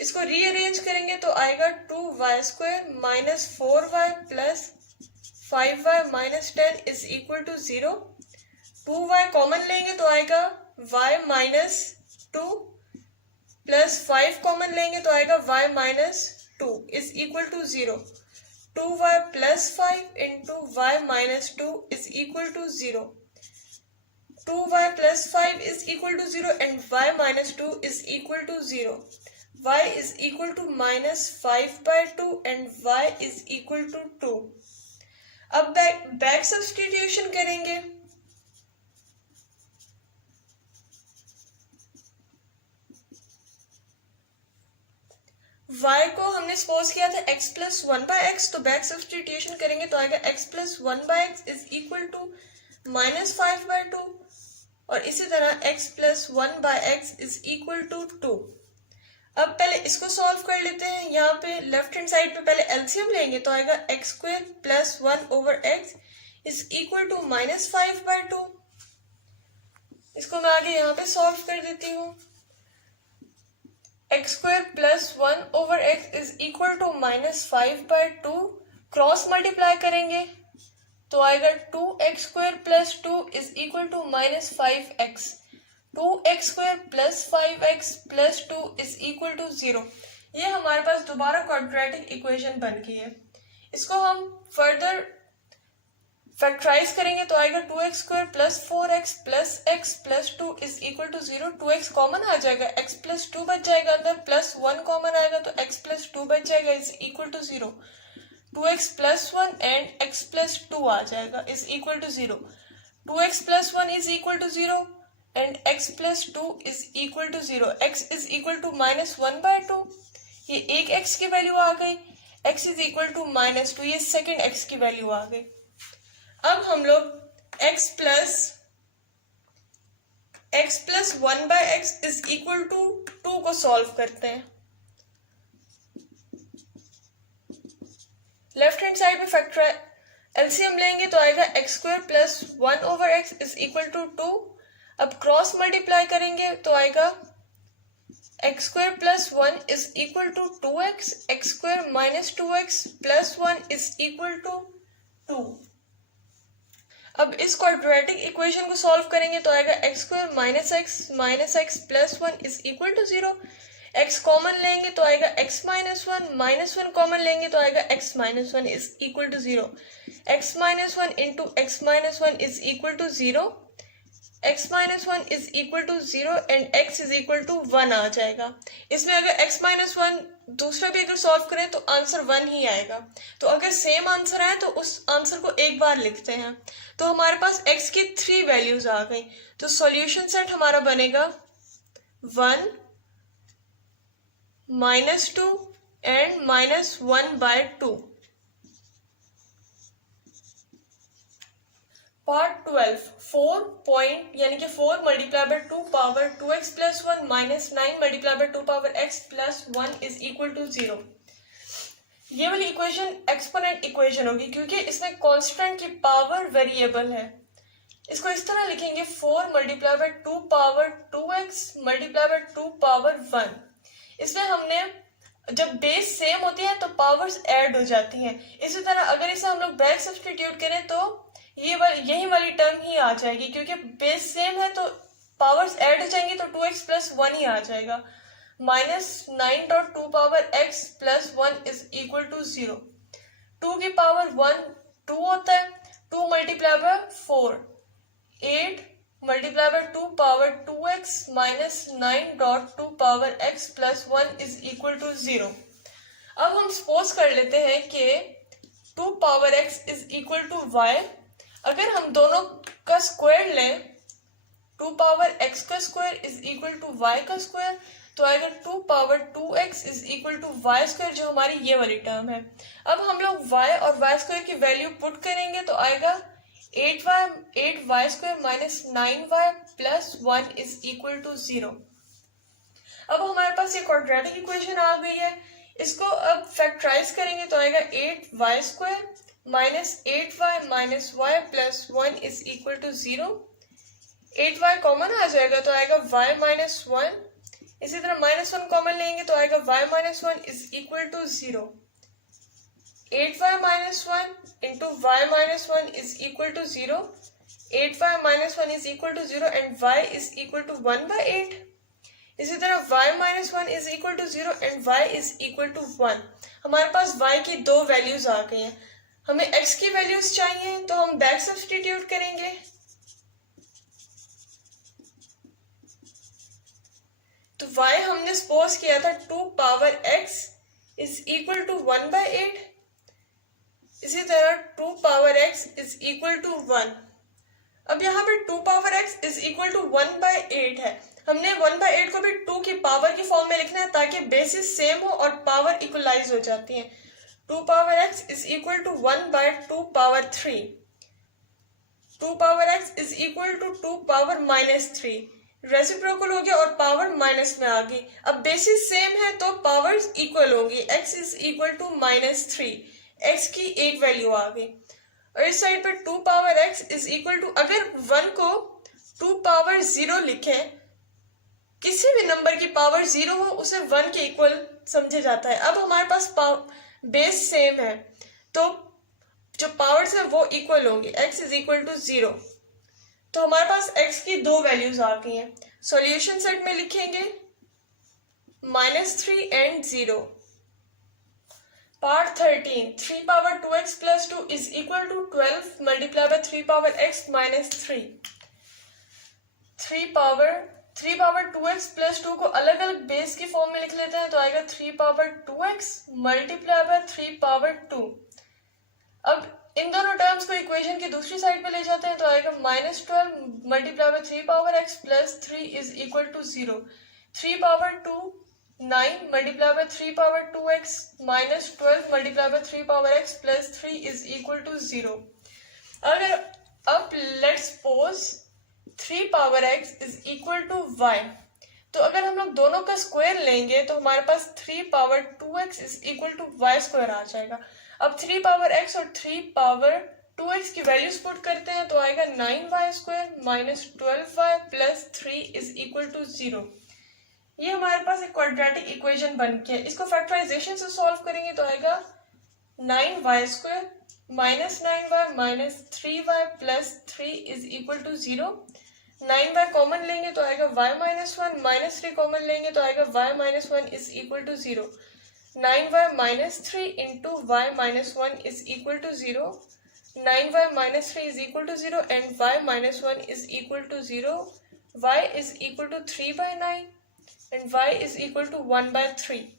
इसको रीअरेंज करेंगे तो आएगा 2y² minus 4y plus 5y minus 10 is equal to 0। 2y common लेंगे तो आएगा y माइनस 2 प्लस 5 कॉमन लेंगे तो आएगा y minus 2 is equal to 0। 2y plus 5 into y minus 2 is equal to 0। 2y plus 5 is equal to 0 and y minus 2 is equal to 0। y is equal to minus 5/2 and y is equal to 2। अब बैक सब्स्टिट्यूशन करेंगे y को हमने सपोज किया था x प्लस 1/x, तो बैक सब्स्टिट्यूशन करेंगे तो आएगा x plus 1/x is equal to minus 5/2 और इसी तरह x plus 1/x is equal to 2। अब पहले इसको सॉल्व कर लेते हैं। यहाँ पे लेफ्ट हैंड साइड पे पहले एलसीएम लेंगे तो आएगा x² plus 1 over x is equal to minus 5/2। इसको मैं आगे यहाँ पे सॉल्व कर देती हूँ। x² plus 1 over x is equal to minus 5/2, cross multiply करेंगे तो आएगा 2x² plus 2 is equal to minus 5x। 2x² plus 5x plus 2 is equal to 0। ये हमारे पास दोबारा क्वाड्रेटिक इक्वेशन बन गई है। इसको हम फर्दर फैक्टराइज करेंगे तो आएगा 2x² plus 4x plus x plus 2 is equal to 0। 2x common आ जाएगा, x प्लस 2 बच जाएगा अंदर, प्लस 1 कॉमन आएगा तो x प्लस 2 बच जाएगा is equal to 0। 2x plus 1 and x plus 2 आ जाएगा is equal to 0। 2x plus 1 is equal to 0 and x plus 2 is equal to 0। x is equal to minus 1/2, ये एक x की वैल्यू आ गई। x is equal to minus 2, ये सेकेंड x की वैल्यू आ गई। अब हम लोग x plus 1/x is equal to 2 को सॉल्व करते हैं। लेफ्ट हैंड साइड पे फैक्टर एलसीएम लेंगे तो आएगा x² plus 1 over x is equal to 2। अब क्रॉस मल्टीप्लाई करेंगे तो आएगा x² plus 1 is equal to 2x, x² minus 2x plus 1 is equal to 2। अब इस क्वाड्रेटिक इक्वेशन को सॉल्व करेंगे तो आएगा x² minus x plus 1 is equal to 0। x common लेंगे तो आएगा x माइनस 1, माइनस 1 कॉमन लेंगे तो आएगा x minus 1 is equal to 0। x minus 1 into x minus 1 is equal to 0। x minus one is equal to 0 and x is equal to 1 आ जाएगा। इसमें अगर x माइनस वन दूसरा भी अगर सॉल्व करें तो आंसर 1 ही आएगा। तो अगर सेम आंसर आए तो उस आंसर को एक बार लिखते हैं। तो हमारे पास x की 3 वैल्यूज आ गई। तो सॉल्यूशन सेट हमारा बनेगा 1 -2 एंड -1/2। पार्ट 12 4 पॉइंट यानी कि 4 multiply by 2 power 2x plus 1 minus 9 multiply by 2 power x plus 1 is equal to 0। ये वाली इक्वेशन एक्सपोनेंट इक्वेशन होगी क्योंकि इसमें कांस्टेंट की पावर वेरिएबल है। इसको इस तरह लिखेंगे 4 multiply by 2 power 2x multiply by 2 power 1। इसमें हमने जब बेस सेम होती है तो पावर्स ऐड हो जाती हैं। इसी तरह अगर इसे हम लोग बैक सब्स्टिट्यूट करें तो यही वाली टर्म ही आ जाएगी क्योंकि बेस सेम है तो पावर्स ऐड हो जाएंगी तो 2x प्लस 1 ही आ जाएगा। -9.2 power x plus 1 is equal to 0। 2 की पावर 1 2 होता है। 2 multiply by 4 8 multiply by 2 power 2x minus 9.2 power x plus 1 is equal to 0। अब हम सपोज कर लेते हैं कि 2 power x is equal to y। अगर हम दोनों का स्क्वायर लें 2 पावर x का square is equal to y का स्क्वायर तो आएगा 2 power 2x is equal to y square जो हमारी ये वाली टर्म है। अब हम लोग y और y स्क्वायर की वैल्यू पुट करेंगे तो आएगा 8y square minus 9y plus 1 is equal to 0। अब हमारे पास ये क्वाड्रेटिक इक्वेशन आ गई है। इसको अब फैक्टराइज करेंगे तो आएगा 8y square minus 8y minus y plus 1 is equal to 0। 8y common आ जाएगा तो आएगा y माइनस 1। इसी तरह -1 कॉमन लेंगे तो आएगा y minus 1 is equal to 0। 8y minus 1 into y minus 1 is equal to 0। 8y minus 1 is equal to 0 and y is equal to 1/8। इसी तरह y minus 1 is equal to 0 and y is equal to 1। हमारे पास y की 2 वैल्यूज आ गई हैं। हमें x की वैल्यूज चाहिए तो हम बैक सब्स्टिट्यूट करेंगे। तो y हमने सपोज किया था 2 power x is equal to 1/8। इसी तरह 2 power x is equal to 1। अब यहाँ पे 2 power x is equal to 1/8 है। हमने 1/8 को भी 2 की पावर की फॉर्म में लिखना है ताकि बेसिस सेम हो और पावर इक्वलाइज हो जाती है। 2 power x is equal to 1/2 power 3। 2 power x is equal to 2 power -3। Reciprocal हो गया और पावर माइनस में आ गई। अब बेसिस सेम है तो पावर्स इक्वल होंगी। x is equal to -3। x की एक वैल्यू आ गई और इस साइड पर 2 power x is equal to, अगर 1 को 2 पावर 0 लिखें, किसी भी नंबर की पावर 0 हो उसे 1 के इक्वल समझा जाता है। अब हमारे पास बेस सेम है तो जो पावर्स है वो इक्वल होंगी। x is equal to 0। तो हमारे पास x की 2 वैल्यूज आ गई हैं। सॉल्यूशन सेट में लिखेंगे -3 and 0। Part 13 3 power 2x plus 2 is equal to 12 multiply by 3 power x minus 3। 3 power 2x plus 2 को अलग अलग बेस की फॉर्म में लिख लेते हैं तो आएगा 3 power 2x multiply by 3 power 2। अब इन दोनों टर्म्स को इक्वेशन की दूसरी साइड पे ले जाते हैं तो आएगा -12 multiply by 3 power x plus 3 is equal to 0। 3 power 2 9 multiply by 3 power 2x minus 12 multiply by 3 power x plus 3 is equal to 0। अगर अब let's suppose 3 power x is equal to y, तो अगर हम लोग दोनों का स्क्वायर लेंगे तो हमारे पास 3 power 2x is equal to y square आ जाएगा। अब 3 पावर x और 3 पावर 2x की वैल्यूज पुट करते हैं तो आएगा 9y square minus 12y plus 3 is equal to 0। ये हमारे पास एक क्वाड्रेटिक इक्वेशन बन के है। इसको फैक्टराइजेशन से सॉल्व करेंगे तो आएगा 9y square minus 9y minus 3y plus 3 is equal to 0। 9y common लेंगे तो आएगा y माइनस 1 माइनस 3 कॉमन लेंगे तो आएगा y minus 1 is equal to 0। 9y minus 3 into y minus 1 is equal to 0। 9y minus 3 is equal to 0 and y minus 1 is equal to 0. Y is equal to 3 by 9 and y is equal to 1 by 3.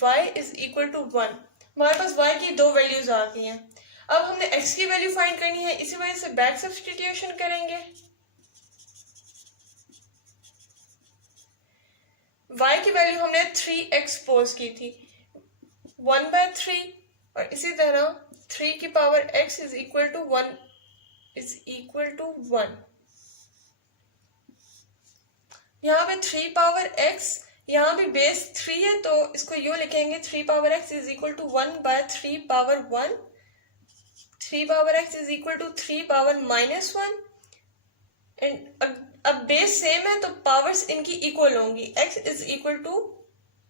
y is equal to 1. हमारे पास y की दो वैल्यूज आ गई हैं. अब हमने x की वैल्यू फाइंड करनी है, इसी वजह से बैक सब्स्टिट्यूशन करेंगे. y की वैल्यू हमने 3x पोज की थी, 1 by 3 और इसी तरह 3 की power x is equal to 1 यहाँ पे 3 पावर x, यहाँ भी बेस 3 है तो इसको यूं लिखेंगे 3 power x is equal to 1 by 3 power 1. 3 power x is equal to 3 power minus 1 and अब बेस सेम है तो पावर्स इनकी इक्वल होंगी. x is equal to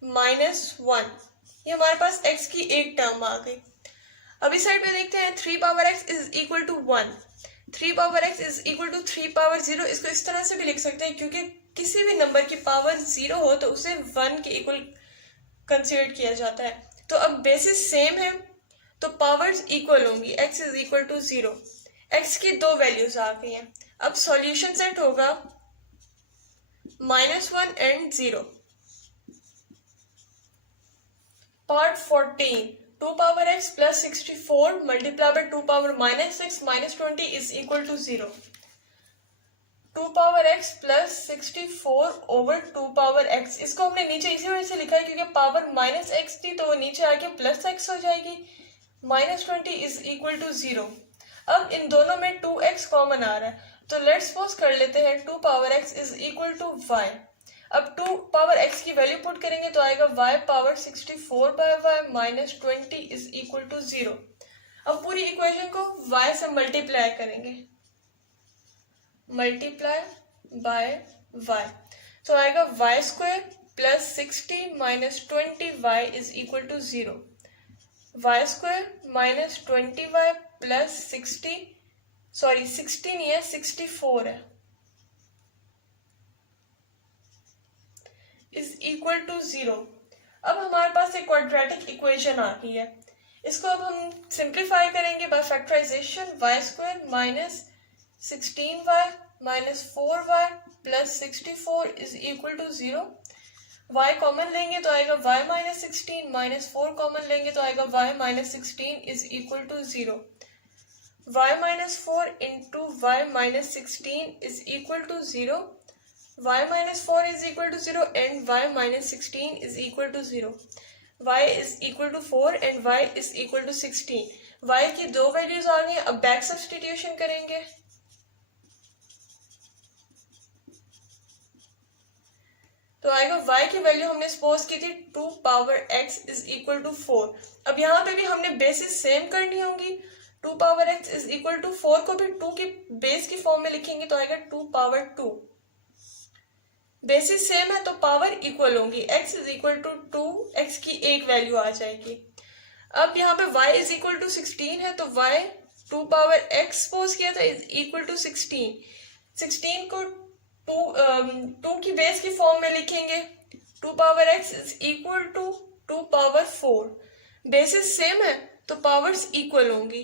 -1. ये हमारे पास x की एक टर्म आ गई. अभी साइड पे देखते हैं 3 power x is equal to 1. 3 power x is equal to 3 power 0. इसको इस तरह से भी लिख सकते हैं क्योंकि किसी भी नंबर की पावर 0 हो तो उसे 1 के इक्वल कंसीडर किया जाता है. तो अब बेसिस सेम है तो पावर्स इक्वल होंगी. x is equal to 0. x की दो वैल्यूज आ गई हैं. अब सॉल्यूशन सेट होगा -1 and 0. Part 14. 2 power x plus 64 multiplied by 2 power minus 6 minus 20 is equal to 0. 2 power x plus 64 over 2 power x. इसको हमने नीचे इसी वजह से लिखा है क्योंकि पावर माइनस x थी तो वो नीचे आके प्लस x हो जाएगी. -20 is equal to 0. अब इन दोनों में 2x कॉमन आ रहा है तो लेट्स सपोज कर लेते हैं 2 power x is equal to y. अब 2 पावर x की वैल्यू पुट करेंगे तो आएगा y power 64 by y minus 20 is equal to 0. अब पूरी इक्वेशन को y से मल्टीप्लाई करेंगे, मल्टीप्लाई बाय y तो आएगा y square plus 60 minus 20y is equal to 0. y square minus 20y plus 60 नहीं है 64 है इज इक्वल टू 0. अब हमारे पास एक क्वाड्रेटिक इक्वेशन आ गई है. इसको अब हम सिंप्लीफाई करेंगे by factorization. y square minus 16y minus 4y plus 64 is equal to 0. y common लेंगे तो आएगा y माइनस 16 माइनस 4 कॉमन लेंगे तो आएगा y minus 16 is equal to 0. y minus 4 into y minus 16 is equal to 0. y minus 4 is equal to 0 and y minus 16 is equal to 0. y is equal to 4 and y is equal to 16. y की दो वैल्यूज आ गई. अब बैक सब्स्टिट्यूशन करेंगे तो आएगा y की वैल्यू हमने सपोज की थी 2 power x is equal to 4. अब यहाँ पे भी हमने बेसिस सेम करनी होंगी. 2 power x is equal to 4 को भी 2 की बेस की फॉर्म में लिखेंगे तो आएगा 2 पावर 2. बेसिस सेम है तो पावर इक्वल होंगी. x is equal to 2, x की एक वैल्यू आ जाएगी. अब यहाँ पे y इज इक्वल टू 16 है तो y 2 पावर x सपोज किया था इज इक्वल टू 16. 16 को 2 की बेस की फॉर्म में लिखेंगे. 2 power x is equal to 2 power 4. Basis same है तो पावर्स इक्वल होंगी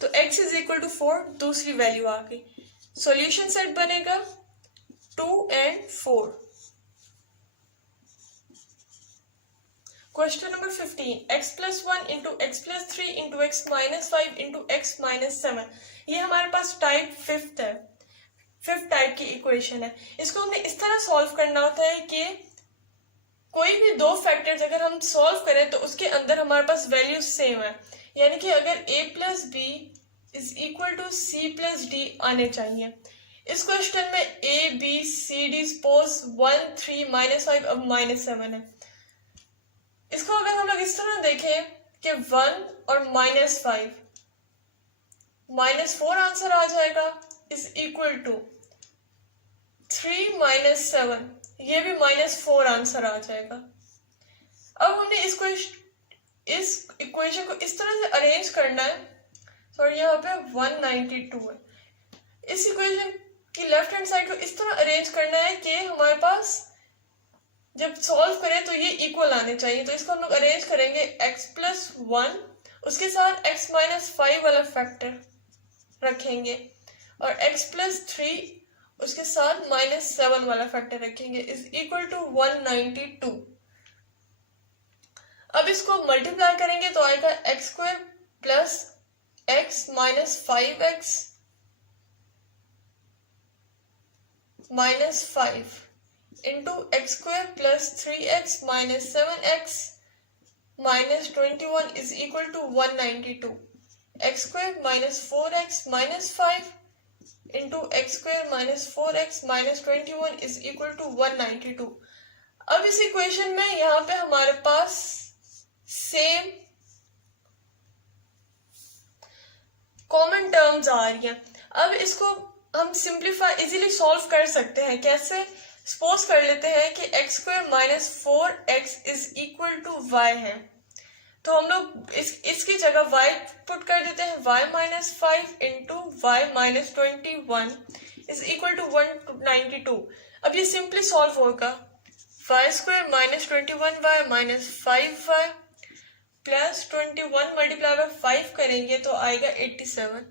तो x इज इक्वल टू 4 दूसरी वैल्यू आ गई. सॉल्यूशन सेट बनेगा 2 and 4. Question number 15. x plus 1 into x plus 3 into x minus 5 into x minus 7. ये हमारे पास टाइप 5th है, 5th टाइप की इक्वेशन है. इसको हमने इस तरह सॉल्व करना होता है कि कोई भी दो फैक्टर्स अगर हम सॉल्व करें तो उसके अंदर हमारे पास वैल्यू सेम है. यानी कि अगर a plus B is equal to C plus D आने चाहिए. इस क्वेश्चन में A B C D suppose 1 3 -5 अब -7 है. इसको अगर हम लोग इस तरह देखें कि 1 और -5 -4 आंसर आ जाएगा इज इक्वल टू 3 -7 ये भी -4 आंसर आ जाएगा. अब हमने इस इक्वेशन को इस तरह से अरेंज करना है. सॉरी यहाँ पे 192 है. इस इक्वेशन कि लेफ्ट हैंड साइड को इस तरह अरेंज करना है कि हमारे पास जब सॉल्व करें तो ये इक्वल आने चाहिए. तो इसको हम लोग अरेंज करेंगे x plus 1 उसके साथ x minus 5 वाला फैक्टर रखेंगे और x प्लस 3 उसके साथ -7 वाला फैक्टर रखेंगे इज इक्वल टू 192। अब इसको मल्टीप्लाई करेंगे तो आएगा x square plus x minus 5x minus 5 into x square plus 3x minus 7x minus 21 is equal to 192। X square minus 4x minus 5 into x square minus 4x minus 21 is equal to 192। अब इस इक्वेशन में यहाँ पे हमारे पास सेम कॉमन टर्म्स आ रही हैं। अब इसको हम सिंप्लीफाई इजीली सॉल्व कर सकते हैं। कैसे? सपोज कर लेते हैं कि x square minus 4x is equal to y है, तो हम लोग इसकी जगह y पुट कर देते हैं। y minus 5 into y minus 21 is equal to 192। अब ये सिंपली सॉल्व होगा। y square minus 21y minus 5y plus 21 multiply by 5 करेंगे तो आएगा 87।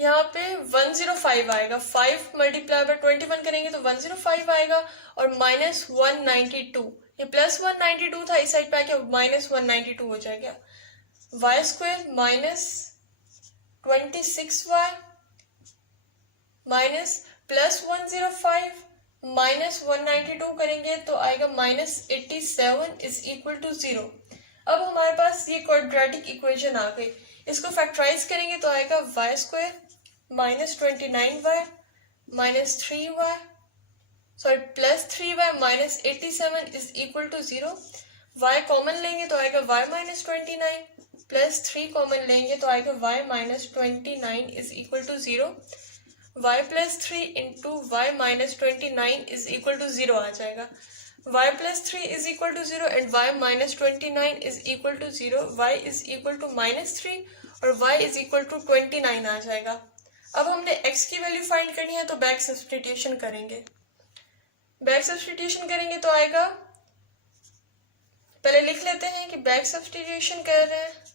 यहाँ पे 105 आएगा। 5 मल्टीप्लाई बाय 21 करेंगे तो 105 आएगा और माइनस 192, ये प्लस 192 था, इस साइड पे आके माइनस 192 हो जाएगा। Y square minus 26y minus plus 105 minus 192 करेंगे तो आएगा माइनस 87 इज इक्वल टू 0। अब हमारे पास ये क्वाड्रेटिक इक्वेशन आ गई। इसको फैक्टराइज करेंगे तो आएगा y square minus 29y minus 3y sorry plus 3y minus 87 is equal to 0। y common लेंगे तो आएगा y माइनस 29 प्लस 3 कॉमन लेंगे तो आएगा y minus 29 is equal to 0। y plus 3 into y minus 29 is equal to 0 आ जाएगा। y plus 3 is equal to 0 and y minus 29 is equal to 0। y is equal to minus 3 और y इज इक्वल टू 29 आ जाएगा। अब हमने x की वैल्यू फाइंड करनी है तो बैक सब्स्टिट्यूशन करेंगे। बैक सब्स्टिट्यूशन करेंगे तो आएगा, पहले लिख लेते हैं कि बैक सब्स्टिट्यूशन कर रहे हैं।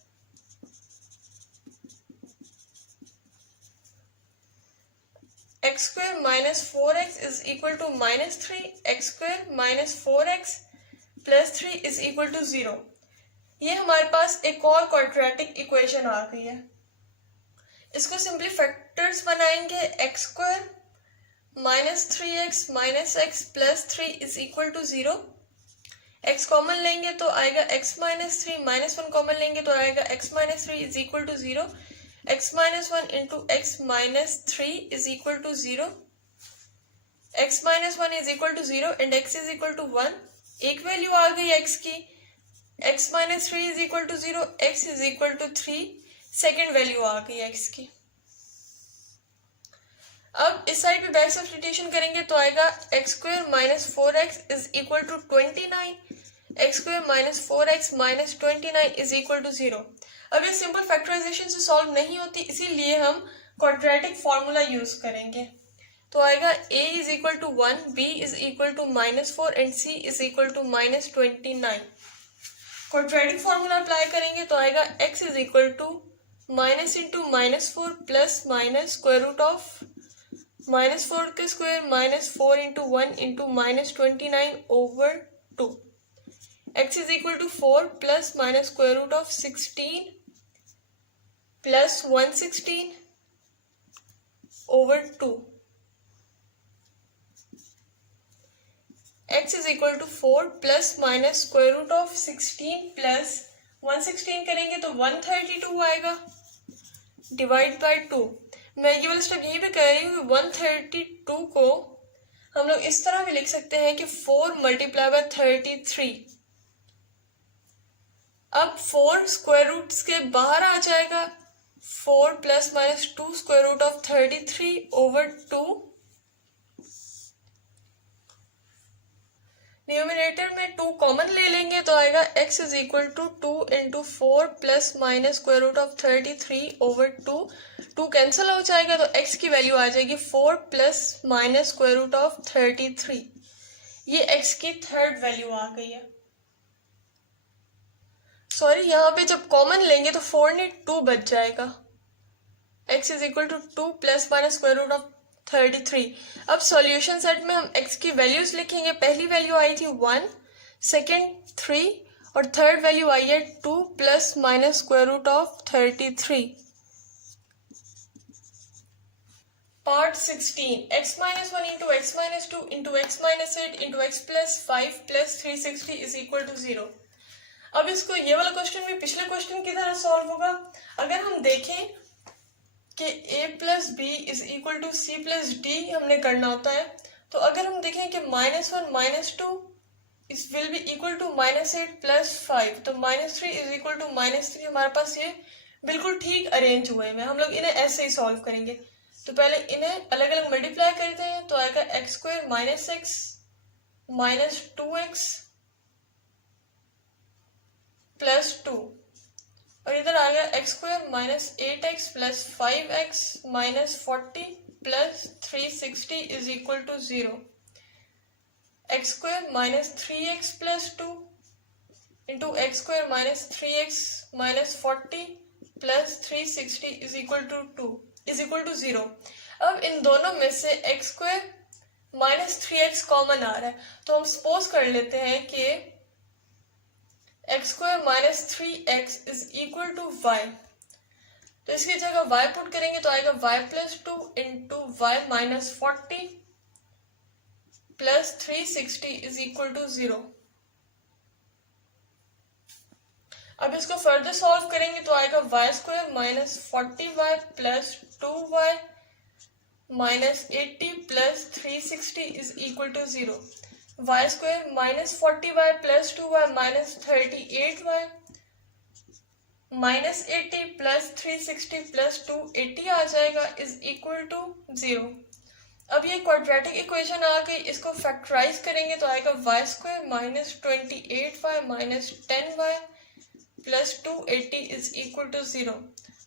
X square minus 4x is equal to minus 3, x square minus 4x plus 3 is equal to 0। ये हमारे पास एक और क्वाड्रेटिक इक्वेशन आ गई है। इसको सिंपली फैक्टर्स बनाएंगे। X square minus 3x minus x plus 3 is equal to 0। x common लेंगे तो आएगा x माइनस 3 माइनस 1 कॉमन लेंगे तो आएगा x minus 3 is equal to 0। x minus 1 into x minus 3 is equal to 0। x minus 1 is equal to 0 and x is equal to 1। एक वैल्यू आ गई x की। x minus 3 is equal to 0, x is equal to 3, second value आ गई x की। अब इस साइड पे बैक सब्स्टिट्यूशन करेंगे तो आएगा x square minus 4x is equal to 29, x square minus 4x minus 29 is equal to 0। अब ये सिंपल फैक्टराइजेशन से सॉल्व नहीं होती, इसीलिए हम क्वाड्रेटिक फॉर्मूला यूज करेंगे। तो आएगा a is equal to 1, b is equal to minus 4 and c is equal to minus 29। Quadratic formula apply करेंगे तो आएगा x is equal to minus into minus 4 plus minus square root of minus 4 का square minus 4 into 1 into minus 29 over 2। x is equal to 4 plus minus square root of 16 plus 116 over 2। x is equal to 4 plus minus square root of 16 plus 116 करेंगे तो 132 आएगा डिवाइड बाय 2। मैं ये वाला स्टेप यहीं पे कह रही हूँ। 132 को हम लोग इस तरह भी लिख सकते हैं कि 4 मल्टीप्लाई बाय 33। अब 4 स्क्वायर रूट्स के बाहर आ जाएगा। 4 plus minus 2 square root of 33 over 2। Numerator में 2 कॉमन ले लेंगे तो आएगा x is equal to 2 into 4 plus minus square root of 33 over 2। 2 cancel हो जाएगा तो x की वैल्यू आ जाएगी 4 plus minus square root of 33। ये x की थर्ड वैल्यू आ गई है। सॉरी, यहाँ पे जब कॉमन लेंगे तो 4 नहीं 2 बच जाएगा। x is equal to 2 plus minus square root of 33। अब सॉल्यूशन सेट में हम x की वैल्यूज लिखेंगे। पहली वैल्यू आई थी 1, सेकेंड 3 और थर्ड वैल्यू आई है 2 plus minus square root of 33। Part 16, x minus 1 into x minus 2 into x minus 8 into x plus 5 plus 360 is equal to 0। अब इसको ये वाला क्वेश्चन भी पिछले क्वेश्चन की तरह सॉल्व होगा। अगर हम देखें कि a plus B is equal to C plus D हमने करना होता है, तो अगर हम देखें कि -1 -2 इस will be equal to -8 plus 5, तो -3 इज इक्वल टू -3। हमारे पास ये बिल्कुल ठीक अरेंज हुए हैं। हम लोग इन्हें ऐसे ही सॉल्व करेंगे। तो पहले इन्हें अलग अलग मल्टीप्लाई करते हैं, तो आएगा x square minus x minus 2x plus 2 और इधर आ गया x square minus 8x plus 5x minus 40 plus 360 is equal to 0। X square minus 3x plus 2 into x square minus 3x minus 40 plus 360 is equal to 0। अब इन दोनों में से x square minus 3x common आ रहा है, तो हम सपोज कर लेते हैं कि x square minus 3x is equal to y. तो इसकी जगह y पुट करेंगे तो आएगा y plus 2 into y minus 40 plus 360 is equal to 0। अब इसको फर्दर सॉल्व करेंगे तो आएगा y square minus 40y plus 2y minus 80 plus 360 is equal to 0। y square minus 40y plus 2y minus 38y minus 80 plus 360 plus 280 आ जाएगा इज इक्वल टू 0। अब ये क्वाड्रेटिक इक्वेशन आ गई, इसको फैक्टराइज करेंगे तो आएगा y square minus 28y minus 10y plus 280 is equal to 0।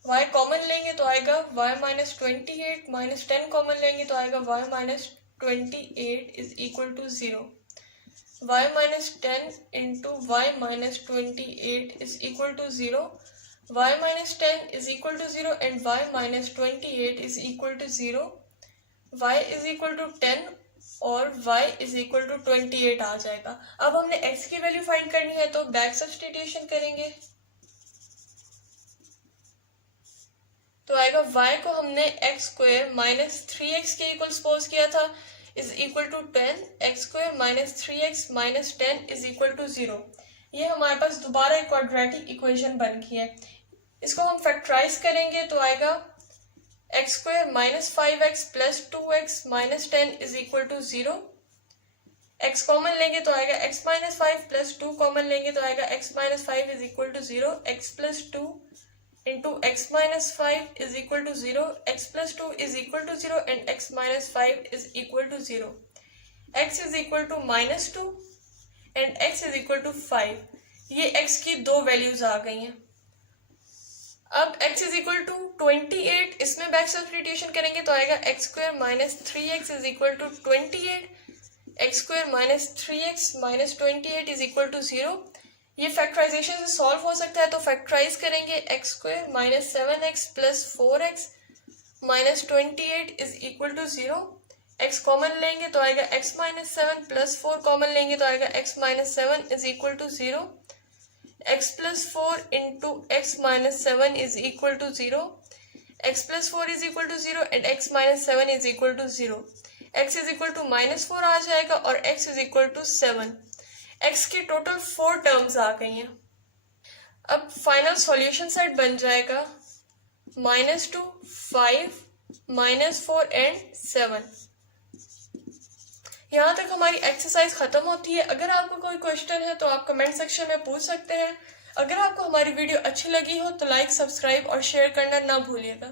y common लेंगे तो आएगा y माइनस 28 माइनस 10 कॉमन लेंगे तो आएगा y minus 28 is equal to 0। y minus 10 into y minus 28 is equal to 0। y minus 10 is equal to 0 and y minus 28 is equal to 0। y is equal to 10 और y इज इक्वल टू 28 आ जाएगा। अब हमने x की वैल्यू फाइंड करनी है तो बैक सब्स्टिट्यूशन करेंगे तो आएगा y को हमने एक्स स्क्वायर माइनस 3x के इक्वल सपोज किया था is equal to 10, x square minus 3x minus 10 is equal to 0। ये हमारे पास दोबारा एक क्वाड्रेटिक इक्वेशन बन गई है। इसको हम फैक्टराइज करेंगे तो आएगा x square minus 5x plus 2x minus 10 is equal to 0। x common लेंगे तो आएगा x माइनस 5 प्लस 2 कॉमन लेंगे तो आएगा x minus 5 is equal to 0। x plus 2 into x minus 5 is equal to 0, x plus 2 is equal to 0 and x minus 5 is equal to 0। x is equal to minus 2 and x is equal to 5। ये x की दो वैल्यूज आ गई हैं। अब x इज इक्वल टू 28, इसमें बैक सब्स्टिट्यूशन करेंगे तो आएगा x square minus 3x is equal to 28, x square minus 3x minus 28 is equal to 0। ये फैक्टराइजेशन से सॉल्व हो सकता है तो फैक्टराइज करेंगे x square minus 7x plus 4x minus 28 is equal to 0। x common लेंगे तो आएगा x माइनस 7 प्लस 4 कॉमन लेंगे तो आएगा x minus 7 is equal to 0। x plus 4 into x minus 7 is equal to 0। x plus 4 is equal to 0 and x minus 7 is equal to 0। x is equal to minus 4 आ जाएगा और x is equal to 7। x की टोटल 4 टर्म्स आ गई हैं। अब फाइनल सॉल्यूशन सेट बन जाएगा -2, 5, -4 एंड 7। यहाँ तक हमारी एक्सरसाइज खत्म होती है। अगर आपको कोई क्वेश्चन है तो आप कमेंट सेक्शन में पूछ सकते हैं। अगर आपको हमारी वीडियो अच्छी लगी हो तो लाइक, सब्सक्राइब और शेयर करना ना भूलिएगा।